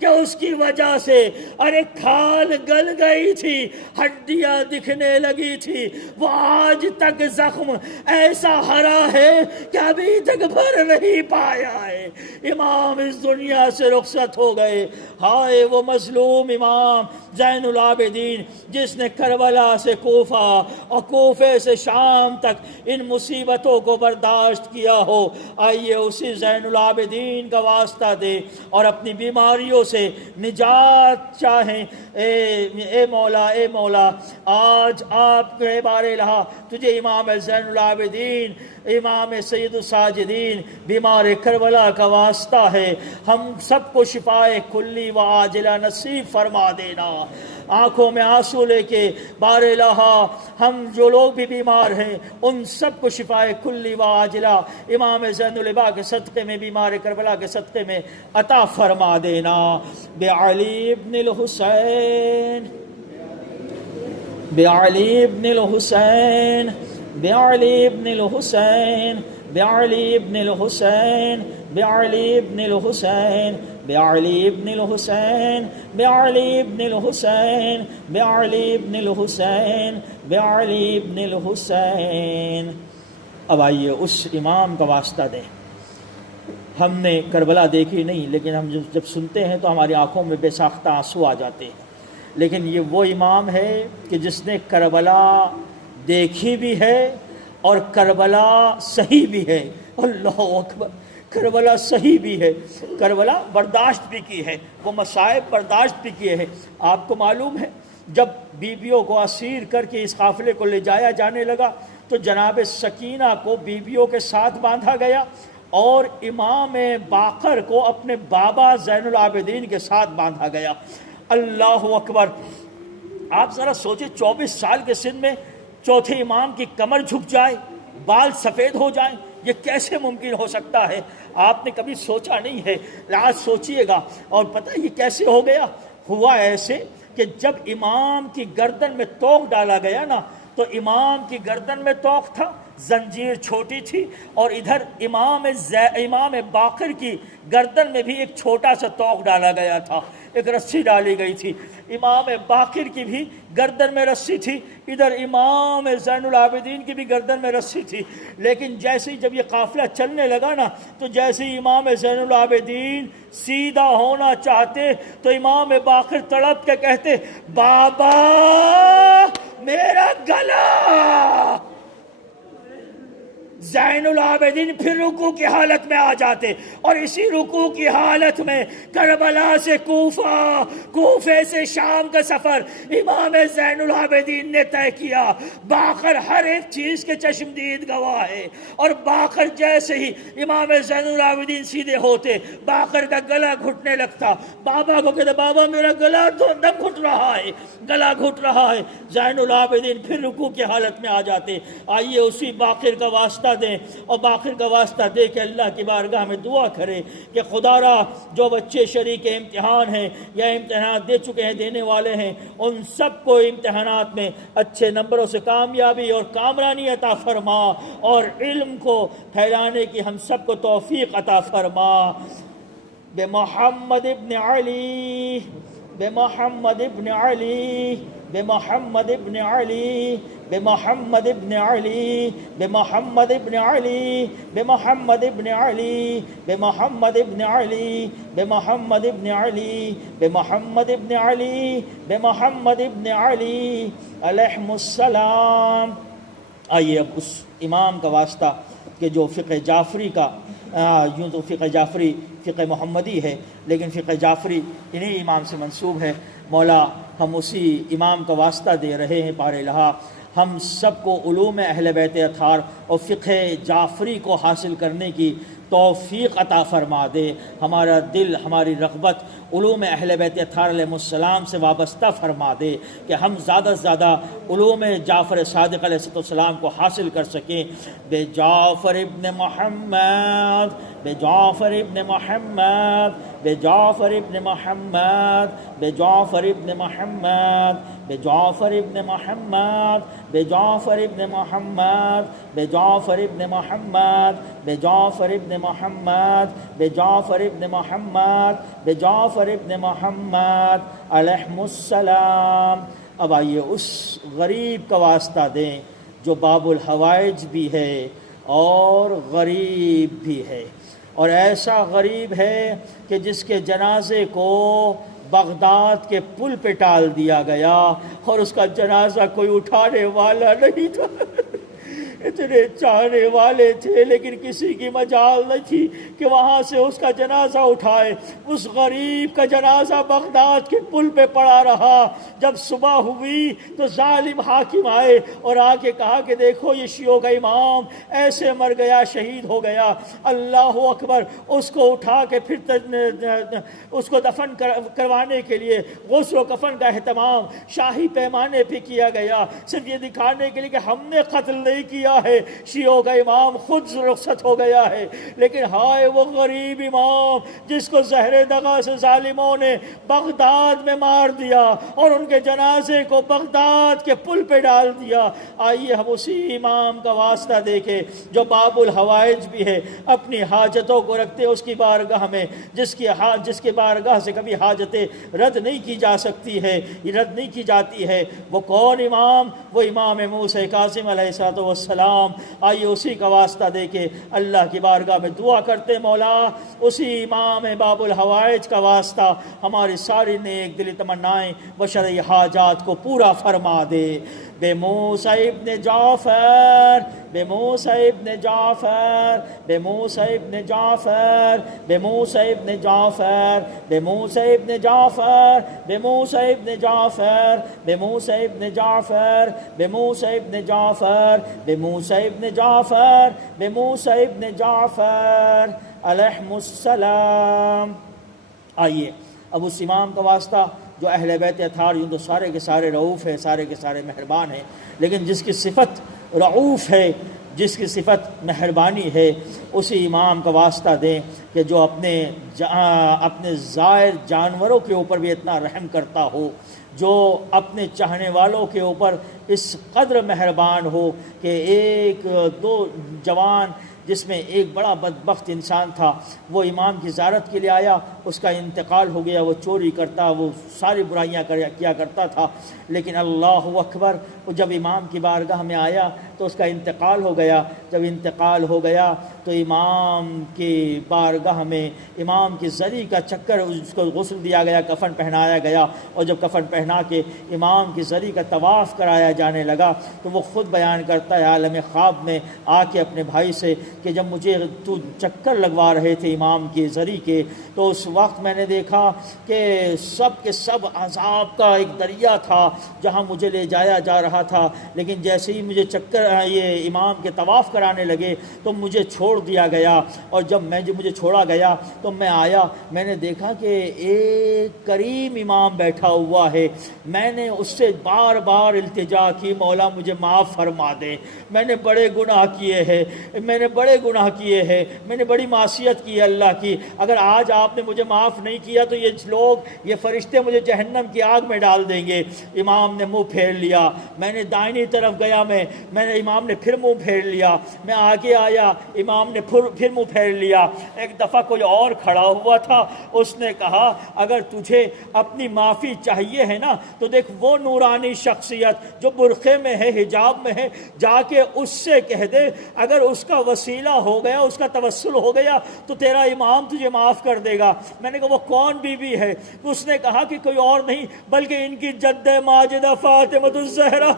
کہ اس کی وجہ سے ارے کھال گل گئی تھی، ہڈیاں دکھنے لگی تھی۔ وہ آج تک زخم ایسا ہرا ہے کہ ابھی تک بھر نہیں پایا ہے۔ امام اس دنیا سے رخصت ہو گئے۔ ہائے وہ مظلوم امام زین العابدین جس نے کربلا سے کوفہ اور کوفے سے شام تک ان مصیبتوں کو برداشت کیا ہو۔ آئیے اسی زین العابدین کا واسطہ دے اور اپنی بیماریوں سے نجات چاہیں۔ اے مولا، اے مولا، آج آپ کے بارے لہا تجھے امام زین العابدین، امام سید الساجدین، بیمار کربلا کا واسطہ ہے، ہم سب کو شفائے کلی و عاجلہ نصیب فرما دینا۔ آنکھوں میں آنسو لے کے بار الہا ہم جو لوگ بھی بیمار ہیں ان سب کو شفائے کلی و عاجلہ امام زین العبا کے صدقے میں، بیمار کربلا کے صدقے میں عطا فرما دینا۔ بعلی ابن الحسین، بعلی ابن الحسین، بعلی ابن الحسین، بعلی ابن الحسین، بعلی ابن الحسین، بعلی ابن الحسین، بعلی ابن الحسین، بعلی ابن الحسین، بعلی ابن الحسین۔ اب آئیے اس امام کا واسطہ دیں. ہم نے کربلا دیکھی نہیں، لیکن ہم جب سنتے ہیں تو ہماری آنکھوں میں بے ساختہ آنسو آ جاتے ہیں. لیکن یہ وہ امام ہے کہ جس نے کربلا دیکھی بھی ہے اور کربلا صحیح بھی ہے. اللہ اکبر، کربلا صحیح بھی ہے، کربلا برداشت بھی کی ہے، وہ مصائب برداشت بھی کیے ہیں. آپ کو معلوم ہے جب بیویوں کو اسیر کر کے اس قافلے کو لے جایا جانے لگا تو جناب سکینہ کو بیویوں کے ساتھ باندھا گیا اور امام باقر کو اپنے بابا زین العابدین کے ساتھ باندھا گیا. اللہ اکبر. آپ ذرا سوچیں 24 سال کے سن میں چوتھے امام کی کمر جھک جائے، بال سفید ہو جائیں، یہ کیسے ممکن ہو سکتا ہے؟ آپ نے کبھی سوچا نہیں ہے، آج سوچئے گا. اور پتہ یہ کیسے ہو گیا؟ ہوا ایسے کہ جب امام کی گردن میں توق ڈالا گیا نا تو امام کی گردن میں توق تھا، زنجیر چھوٹی تھی، اور ادھر امام باقر کی گردن میں بھی ایک چھوٹا سا توق ڈالا گیا تھا، ایک رسی ڈالی گئی تھی. امام باقر کی بھی گردن میں رسی تھی، ادھر امام زین العابدین کی بھی گردن میں رسی تھی. لیکن جیسے ہی جب یہ قافلہ چلنے لگا نا تو جیسے ہی امام زین العابدین سیدھا ہونا چاہتے تو امام باقر تڑپ کے کہتے، بابا میرا گلا. زین العابدین پھر رکوع کی حالت میں آ جاتے اور اسی رکوع کی حالت میں کربلا سے کوفہ، کوفے سے شام کا سفر امام زین العابدین نے طے کیا. باقر ہر ایک چیز کے چشمدید گواہ ہے. اور باقر جیسے ہی امام زین العابدین سیدھے ہوتے باقر کا گلا گھٹنے لگتا. بابا کو کہتے، بابا میرا گلا تو دم گھٹ رہا ہے، گلا گھٹ رہا ہے. زین العابدین پھر رکوع کی حالت میں آ جاتے. آئیے اسی باقر کا واسطہ دیں اور باقر کا واسطہ دے کے اللہ کی بارگاہ میں دعا کریں کہ خدا را جو بچے شریک امتحان ہیں یا امتحانات دے چکے ہیں، دینے والے ہیں، ان سب کو امتحانات میں اچھے نمبروں سے کامیابی اور کامرانی عطا فرما اور علم کو پھیلانے کی ہم سب کو توفیق عطا فرما. بے محمد ابن علی، بے محمد ابن علی، بے محمد ابن علی، بے محمد ابن علی، بے محمد ابن علی، بے محمد ابن علی، بے محمد ابن علی، بے محمد ابن علی، بے محمد ابن علی، بے محمد ابن علی علیہ السلام. آئیے اب اس امام کا واسطہ کہ جو فقہ جعفری کا، یوں تو فقہ جعفری فقہ محمدی ہے لیکن فقہ جعفری انہی امام سے منسوب ہے. مولا ہم اسی امام کا واسطہ دے رہے ہیں پار الہا ہم سب کو علوم اہل بیت اطہار اور فقہ جعفری کو حاصل کرنے کی توفیق عطا فرما دے. ہمارا دل، ہماری رغبت علوم اہل بیت اطہار علیہ السلام سے وابستہ فرما دے کہ ہم زیادہ سے زیادہ علوم جعفر صادق علیہ السلام کو حاصل کر سکیں. بے جعفر ابن محمد، بے جعفر ابن محمد، بے جعفر ابن محمد، بے جعفر ابن محمد، بے جعفر ابن محمد، بے جعفر ابن محمد، بے جعفر ابن محمد، بے جعفر ابن محمد، بے جعفر ابن محمد، بے جعفر ابن محمد علیہ السلام. اب آئیے اس غریب کا واسطہ دیں جو باب الحوائج بھی ہے اور غریب بھی ہے، اور ایسا غریب ہے کہ جس کے جنازے کو بغداد کے پل پہ ٹال دیا گیا اور اس کا جنازہ کوئی اٹھانے والا نہیں تھا. اتنے چاہنے والے تھے لیکن کسی کی مجال نہیں تھی کہ وہاں سے اس کا جنازہ اٹھائے. اس غریب کا جنازہ بغداد کے پل پہ پڑا رہا. جب صبح ہوئی تو ظالم حاکم آئے اور آ کے کہا کہ دیکھو یہ شیعوں کا امام ایسے مر گیا، شہید ہو گیا. اللہ اکبر. اس کو اٹھا کے پھر اس کو دفن کروانے کے لیے غسل و کفن کا اہتمام شاہی پیمانے پہ کیا گیا، صرف یہ دکھانے کے لیے کہ ہم نے قتل نہیں کیا ہے، شیعوں کا امام خود رخصت ہو گیا ہے. لیکن ہائے وہ غریب امام جس کو زہر دغا سے ظالموں نے بغداد میں مار دیا اور ان کے جنازے کو بغداد کے پل پہ ڈال دیا. آئیے ہم اسی امام کا واسطہ دیکھیں جو باب الحوائج بھی ہے، اپنی حاجتوں کو رکھتے اس کی بارگاہ میں، جس کی بارگاہ سے کبھی حاجتیں رد نہیں کی جا سکتی ہے، رد نہیں کی جاتی ہے. وہ کون امام؟ وہ امام موسیٰ کاظم علیہ السلام السلام. آئیے اسی کا واسطہ دے کے اللہ کی بارگاہ میں دعا کرتے مولا اسی امام باب الحوائج کا واسطہ ہماری ساری نیک دلی تمنائیں و شرعی حاجات کو پورا فرما دے. بے موسیٰ ابن جعفر، بے موسیٰ ابن جعفر، بے موسیٰ ابن جعفر، بے موسیٰ ابن جعفر، بے موسیٰ ابن جعفر، بے موسیٰ ابن جعفر، بے موسیٰ ابن جعفر، بے موسیٰ ابن جعفر، بے موسیٰ ابن جعفر، بے موسیٰ ابن جعفر علیہم السلام. آئیے اب اس امام کا واسطہ جو اہل بیت اطہار یوں تو سارے کے سارے رعوف ہیں، سارے کے سارے مہربان ہیں، لیکن جس کی صفت رعوف ہے، جس کی صفت مہربانی ہے، اسی امام کا واسطہ دیں کہ جو اپنے زائر جانوروں کے اوپر بھی اتنا رحم کرتا ہو، جو اپنے چاہنے والوں کے اوپر اس قدر مہربان ہو کہ ایک دو جوان جس میں ایک بڑا بدبخت انسان تھا، وہ امام کی زیارت کے لیے آیا، اس کا انتقال ہو گیا، وہ چوری کرتا، وہ ساری برائیاں کیا کرتا تھا، لیکن اللہ اکبر، وہ جب امام کی بارگاہ میں آیا تو اس کا انتقال ہو گیا. جب انتقال ہو گیا تو امام کی بارگاہ میں امام کی زری کا چکر، اس کو غسل دیا گیا، کفن پہنایا گیا، اور جب کفن پہنا کے امام کی زری کا طواف کرایا جانے لگا تو وہ خود بیان کرتا ہے عالم خواب میں آ کے اپنے بھائی سے کہ جب مجھے تو چکر لگوا رہے تھے امام کی زری کے تو اس وقت میں نے دیکھا کہ سب کے سب عذاب کا ایک دریا تھا جہاں مجھے لے جایا جا رہا تھا، لیکن جیسے ہی مجھے یہ امام کے طواف کرانے لگے تو مجھے چھوڑ دیا گیا، اور جب مجھے چھوڑا گیا تو میں آیا، میں نے دیکھا کہ ایک کریم امام بیٹھا ہوا ہے. میں نے اس سے بار بار التجا کی مولا مجھے معاف فرما دے، میں نے بڑے گناہ کیے ہیں، میں نے بڑے گناہ کیے ہیں، میں نے بڑی معصیت کی ہے اللہ کی، اگر آج آپ نے مجھے معاف نہیں کیا تو یہ فرشتے مجھے جہنم کی آگ میں ڈال دیں گے. امام نے منہ پھیر لیا، میں نے دائنی طرف گیا، میں نے امام نے پھر منہ پھیر لیا، میں آگے آیا، امام نے پھر منہ پھیر لیا. ایک دفعہ کوئی اور کھڑا ہوا تھا، اس نے کہا اگر تجھے اپنی معافی چاہیے ہے نا تو دیکھ وہ نورانی شخصیت جو برقعے میں ہے، حجاب میں ہے، جا کے اس سے کہہ دے اگر اس کا وسیلہ ہو گیا، اس کا توسل ہو گیا تو تیرا امام تجھے معاف کر دے گا. میں نے کہا وہ کون بی بی ہے؟ اس نے کہا کہ کوئی اور نہیں بلکہ ان کی جد ماجدہ فاطمہ الزہرا.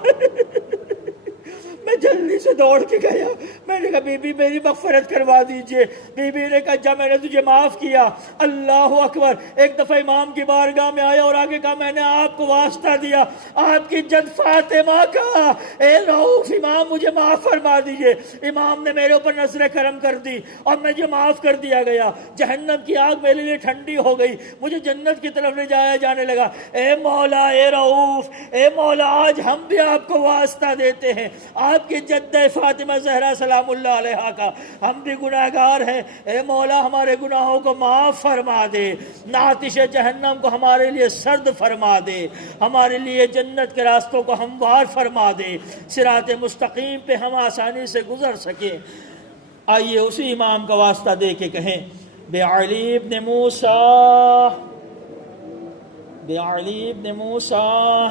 میں جلدی سے دوڑ کے گیا، میں نے کہا بی بی میری مغفرت کروا دیجئے. بی بی نے کہا جب میں نے تجھے معاف کیا. اللہ اکبر. ایک دفعہ امام کی بارگاہ میں آیا اور آگے کہا میں نے آپ کو واسطہ دیا آپ کی جد فاطمہ کا، اے رؤوف امام مجھے معاف فرما دیجئے. امام نے میرے اوپر نظر کرم کر دی اور مجھے معاف کر دیا گیا. جہنم کی آگ میرے لیے ٹھنڈی ہو گئی، مجھے جنت کی طرف لے جایا جانے لگا. اے مولا، اے رؤوف، اے مولا آج ہم بھی آپ کو واسطہ دیتے ہیں آپ کی جد فاطمہ زہرا سلام اللہ علیہا کا. ہم بھی گناہگار ہیں، اے مولا ہمارے گناہوں کو معاف فرما دے، آتش جہنم کو ہمارے لیے سرد فرما دے، ہمارے لیے جنت کے راستوں کو ہموار فرما دے، صراط مستقیم پہ ہم آسانی سے گزر سکیں. آئیے اسی امام کا واسطہ دے کے کہیں بعلی ابن موسیٰ، بعلی ابن موسیٰ،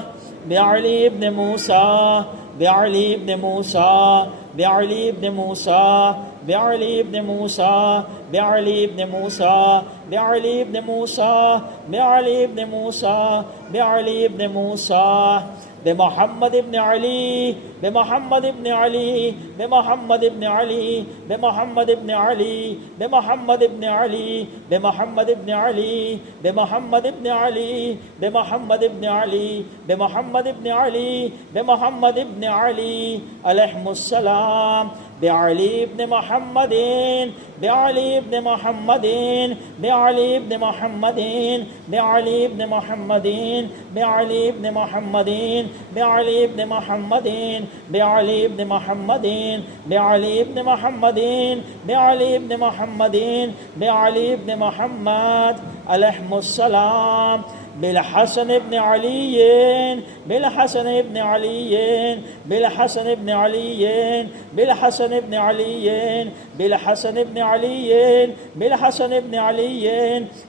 بعلی ابن موسیٰ، بعلی ابن موسیٰ، بعلی ابن موسیٰ، بعلی ابن موسیٰ، بعلی ابن موسیٰ، بعلی ابن موسیٰ، بعلی ابن موسیٰ، بعلی ابن موسیٰ، بمحمد ابن علی، بمحمد ابن علی، بمحمد ابن علی، بمحمد ابن علی، بمحمد ابن علی، بمحمد ابن علی، بمحمد ابن علی، بمحمد ابن علی، بمحمد ابن علی، بمحمد ابن علی علیہم السلام. بعلی ابن محمد، بعلی ابن محمد، بعلی ابن محمد، بعلی ابن محمد، بعلی ابن محمد، بعلی ابن محمد، بعلی ابن محمد، بعلی ابن محمد، بعلی ابن محمد، بعلی ابن محمد علیہم السلام بالحسن ابن علی بالحسن ابن علی بالحسن ابن علی بالحسن ابن علی بالحسن ابن علی بالحسن ابن علی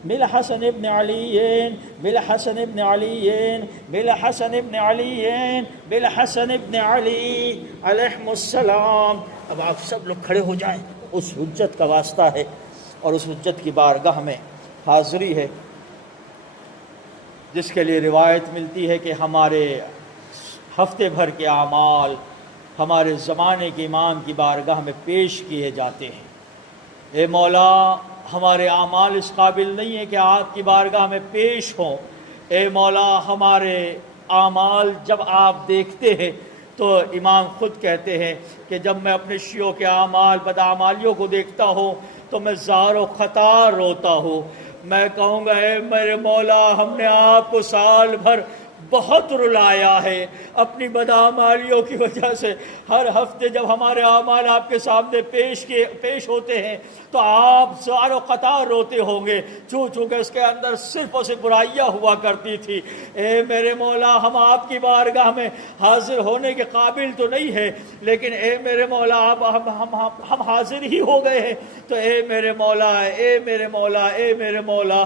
بالحسن ابن علی بالحسن ابن علی بالحسن ابن علی بالحسن ابن علی علیہم السلام. اب آپ سب لوگ کھڑے ہو جائیں. اس حجت کا واسطہ ہے اور اس حجت کی بارگاہ میں حاضری ہے جس کے لیے روایت ملتی ہے کہ ہمارے ہفتے بھر کے اعمال ہمارے زمانے کے امام کی بارگاہ میں پیش کیے جاتے ہیں. اے مولا ہمارے اعمال اس قابل نہیں ہے کہ آپ کی بارگاہ میں پیش ہوں. اے مولا ہمارے اعمال جب آپ دیکھتے ہیں تو امام خود کہتے ہیں کہ جب میں اپنے شیعوں کے اعمال بدعمالیوں کو دیکھتا ہوں تو میں زار و خطار روتا ہوں. میں کہوں گا اے میرے مولا ہم نے آپ کو سال بھر بہت رلایا ہے اپنی بدعمالیوں کی وجہ سے. ہر ہفتے جب ہمارے اعمال آپ کے سامنے پیش ہوتے ہیں تو آپ زار و قطار روتے ہوں گے چونکہ اس کے اندر صرف اور صرف برائیاں ہوا کرتی تھی. اے میرے مولا ہم آپ کی بارگاہ میں حاضر ہونے کے قابل تو نہیں ہے لیکن اے میرے مولا آپ ہم حاضر ہی ہو گئے ہیں تو اے میرے مولا اے میرے مولا اے میرے مولا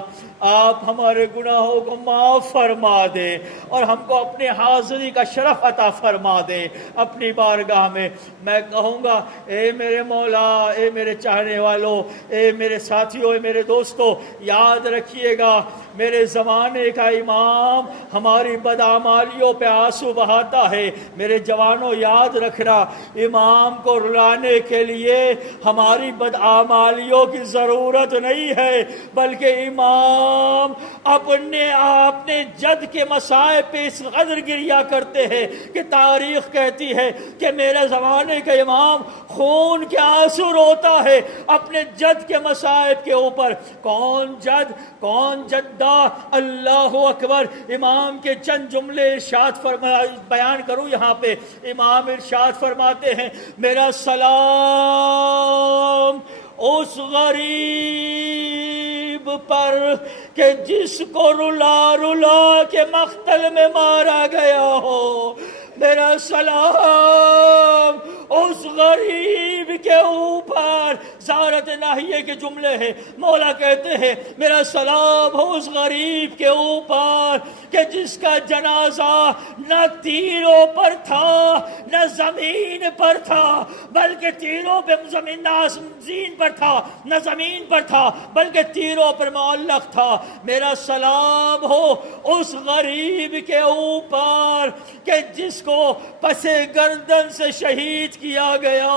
آپ ہمارے گناہوں کو معاف فرما دے اور ہم کو اپنے حاضری کا شرف عطا فرما دے اپنی بارگاہ میں. میں کہوں گا اے میرے مولا اے میرے چاہنے والوں اے میرے ساتھیوں اے میرے دوستوں یاد رکھیے گا میرے زمانے کا امام ہماری بدعمالیوں پہ آنسو بہاتا ہے. میرے جوانوں یاد رکھنا امام کو رلانے کے لیے ہماری بدعمالیوں کی ضرورت نہیں ہے بلکہ امام اپنے جد کے مصائب پہ اس قدر گریا کرتے ہیں کہ تاریخ کہتی ہے کہ میرے زمانے کا امام خون کے آنسو روتا ہے اپنے جد کے مصائب کے اوپر. کون جد کون جدہ اللہ اکبر. امام کے چند جملے ارشاد بیان کروں یہاں پہ. امام ارشاد فرماتے ہیں میرا سلام اس غریب پر کہ جس کو رلا رلا کے مقتل میں مارا گیا ہو. میرا سلام اس غریب کے اوپر. زارت ناہیے کے جملے ہیں. مولا کہتے ہیں میرا سلام ہو اس غریب کے اوپر کہ جس کا جنازہ نہ تیروں پر تھا نہ زمین پر تھا بلکہ تیروں پہ زمین پر تھا نہ زمین پر تھا بلکہ تیروں پر معلق تھا. میرا سلام ہو اس غریب کے اوپر کہ جس کو پسے گردن سے شہید کیا گیا.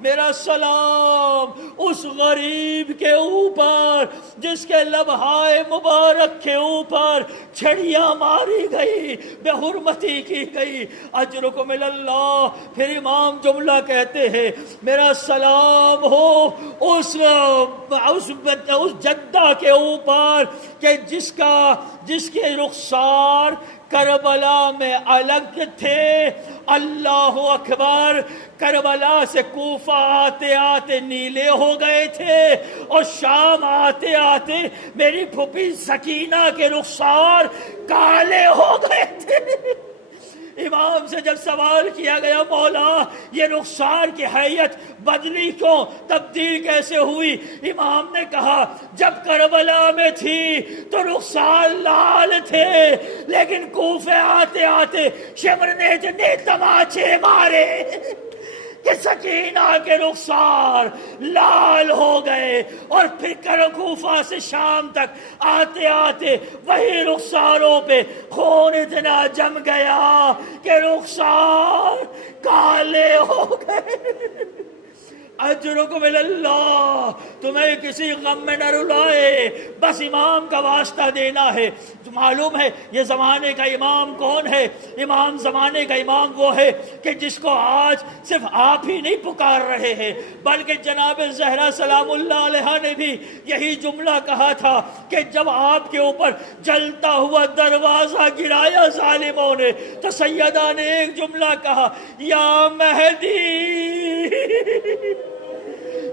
میرا سلام اس غریب کے اوپر جس کے لبہائے مبارک کے اوپر چھڑیاں ماری گئی بے حرمتی کی گئی. اجرکم اللہ. پھر امام جملہ کہتے ہیں میرا سلام ہو اس جدہ کے اوپر کہ جس کے رخسار کربلا میں الگ تھے. اللہ اکبر. کربلا سے کوفہ آتے آتے نیلے ہو گئے تھے اور شام آتے آتے میری پھوپھی سکینہ کے رخسار کالے ہو گئے تھے. امام سے جب سوال کیا گیا مولا یہ رخسار کی حیت بدلی کیوں تبدیل کیسے ہوئی؟ امام نے کہا جب کربلا میں تھی تو رخسار لال تھے لیکن کوفے آتے آتے شمر نے تماچے مارے کہ سکینہ کے رخسار لال ہو گئے اور پھر کوفہ سے شام تک آتے آتے وہی رخساروں پہ خون اتنا جم گیا کہ رخسار کالے ہو گئے. اجرکم اللہ. تمہیں کسی غم میں نہ رلائے بس امام کا واسطہ دینا ہے. معلوم ہے یہ زمانے کا امام کون ہے؟ امام زمانے کا امام وہ ہے کہ جس کو آج صرف آپ ہی نہیں پکار رہے ہیں بلکہ جناب زہرا سلام اللہ علیہ نے بھی یہی جملہ کہا تھا کہ جب آپ کے اوپر جلتا ہوا دروازہ گرایا ظالموں نے تو سیدہ نے ایک جملہ کہا یا مہدی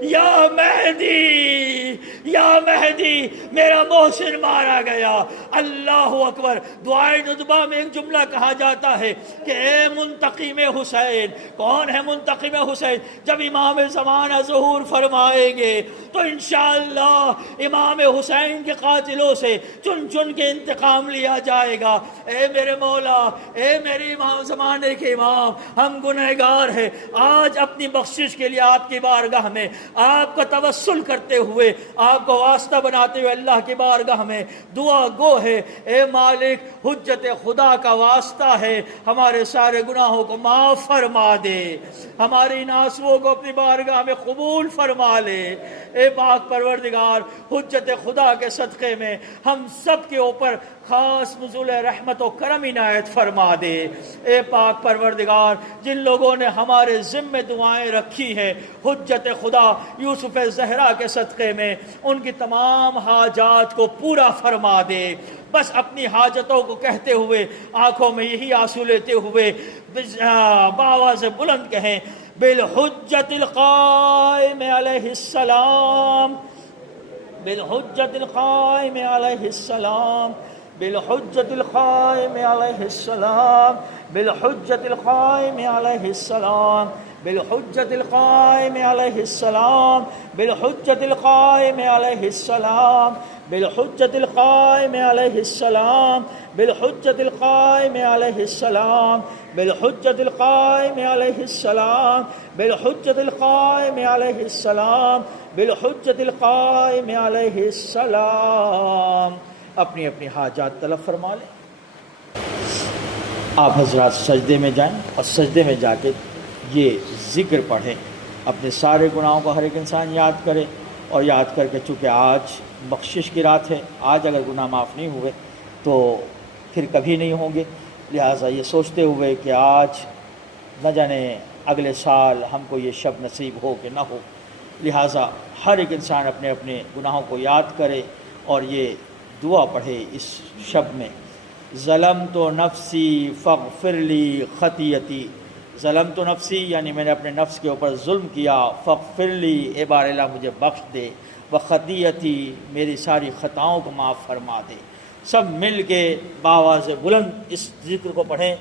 یا مہدی یا مہدی میرا محسن مارا گیا۔ اللہ اکبر۔ دعائے ندبہ میں ایک جملہ کہا جاتا ہے کہ اے منتقم حسین، کون ہے منتقم حسین؟ جب امام زمانہ ظہور فرمائیں گے تو انشاءاللہ امام حسین کے قاتلوں سے چن چن کے انتقام لیا جائے گا۔ اے میرے مولا، اے میرے امام زمانے کے امام، ہم گنہگار ہیں، آج اپنی بخشش کے لیے آپ کی بارگاہ میں آپ کا توسل کرتے ہوئے، آپ کو واسطہ بناتے ہوئے اللہ کی بارگاہ میں دعا گو ہے۔ اے مالک، حجت خدا کا واسطہ ہے، ہمارے سارے گناہوں کو معاف فرما دے، ہماری ان آنسوؤں کو اپنی بارگاہ میں قبول فرما لے۔ اے پاک پروردگار، حجت خدا کے صدقے میں ہم سب کے اوپر خاص نزول رحمت و کرم عنایت فرما دے۔ اے پاک پروردگار، جن لوگوں نے ہمارے ذمہ دعائیں رکھی ہیں حجت خدا یوسف زہرا کے صدقے میں، ان کی تمام حاجات کو پورا فرما دے۔ بس اپنی حاجتوں کو کہتے ہوئے، آنکھوں میں یہی آنسو لیتے ہوئے بآواز بلند کہیں، بالحجت القائم علیہ السلام، بالحجت القائم علیہ السلام، بالحجت القائم علیہ السلام، بالحجت القائم علیہ السلام، بالحجت القائم علیہ السلام، بالحجت القائم علیہ السلام، بالحجت القائم علیہ السلام، بالحجت القائم علیہ السلام، بالحجت القائم علیہ السلام، بالحجت القائم علیہ السلام، بالحجت القائم علیہ السلام۔ اپنی اپنی حاجات طلب فرما لیں۔ آپ حضرات سجدے میں جائیں اور سجدے میں جا کے یہ ذکر پڑھیں، اپنے سارے گناہوں کو ہر ایک انسان یاد کرے، اور یاد کر کے چونکہ آج بخشش کی رات ہے، آج اگر گناہ معاف نہیں ہوئے تو پھر کبھی نہیں ہوں گے، لہٰذا یہ سوچتے ہوئے کہ آج نہ جانے اگلے سال ہم کو یہ شب نصیب ہو کہ نہ ہو، لہٰذا ہر ایک انسان اپنے اپنے گناہوں کو یاد کرے اور یہ دعا پڑھے اس شب میں، ظلمت نفسی فاغفر لی خطیتی، ظلمت نفسی یعنی میں نے اپنے نفس کے اوپر ظلم کیا، فاغفر لی اے بار الہ مجھے بخش دے، وخطیتی میری ساری خطاؤں کو معاف فرما دے۔ سب مل کے بآواز بلند اس ذکر کو پڑھیں،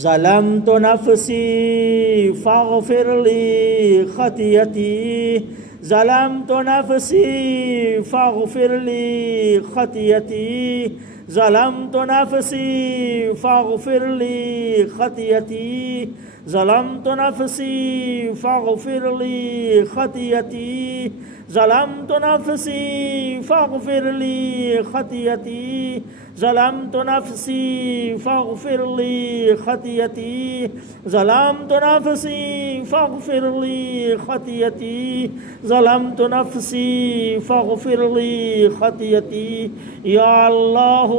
ظلمت نفسی فاغفر لی خطیتی، ظلمت نفسی فاغفر لی خطیتی، ظلمت نفسی فاغفر لی خطیتی، ظلمت نفسی فاغفر لی خطیتی، ظلمت نفسی فاغفر لی خطیتی، ظلمت نفسی فاغفر لی خطیتی، ظلمت نفسی فاغفر لی خطیتی، ظلمت نفسی فاغفر لی خطیتی۔ یا اللہ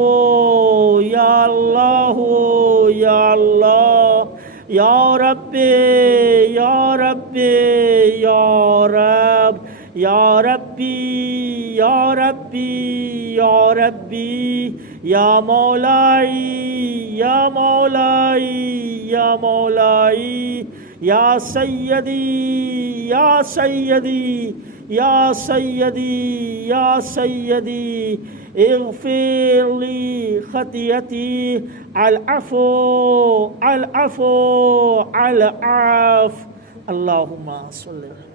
یا اللہ یا اللہ، یا رب یا رب یا رب، یا ربی یا ربی یا ربی، یا مولائی یا مولائی یا مولائی، یا سیدی یا سیدی یا سیدی یا سیدی، اغفر لی خطیتی، العفو العفو العفو۔ اللہم صلی اللہ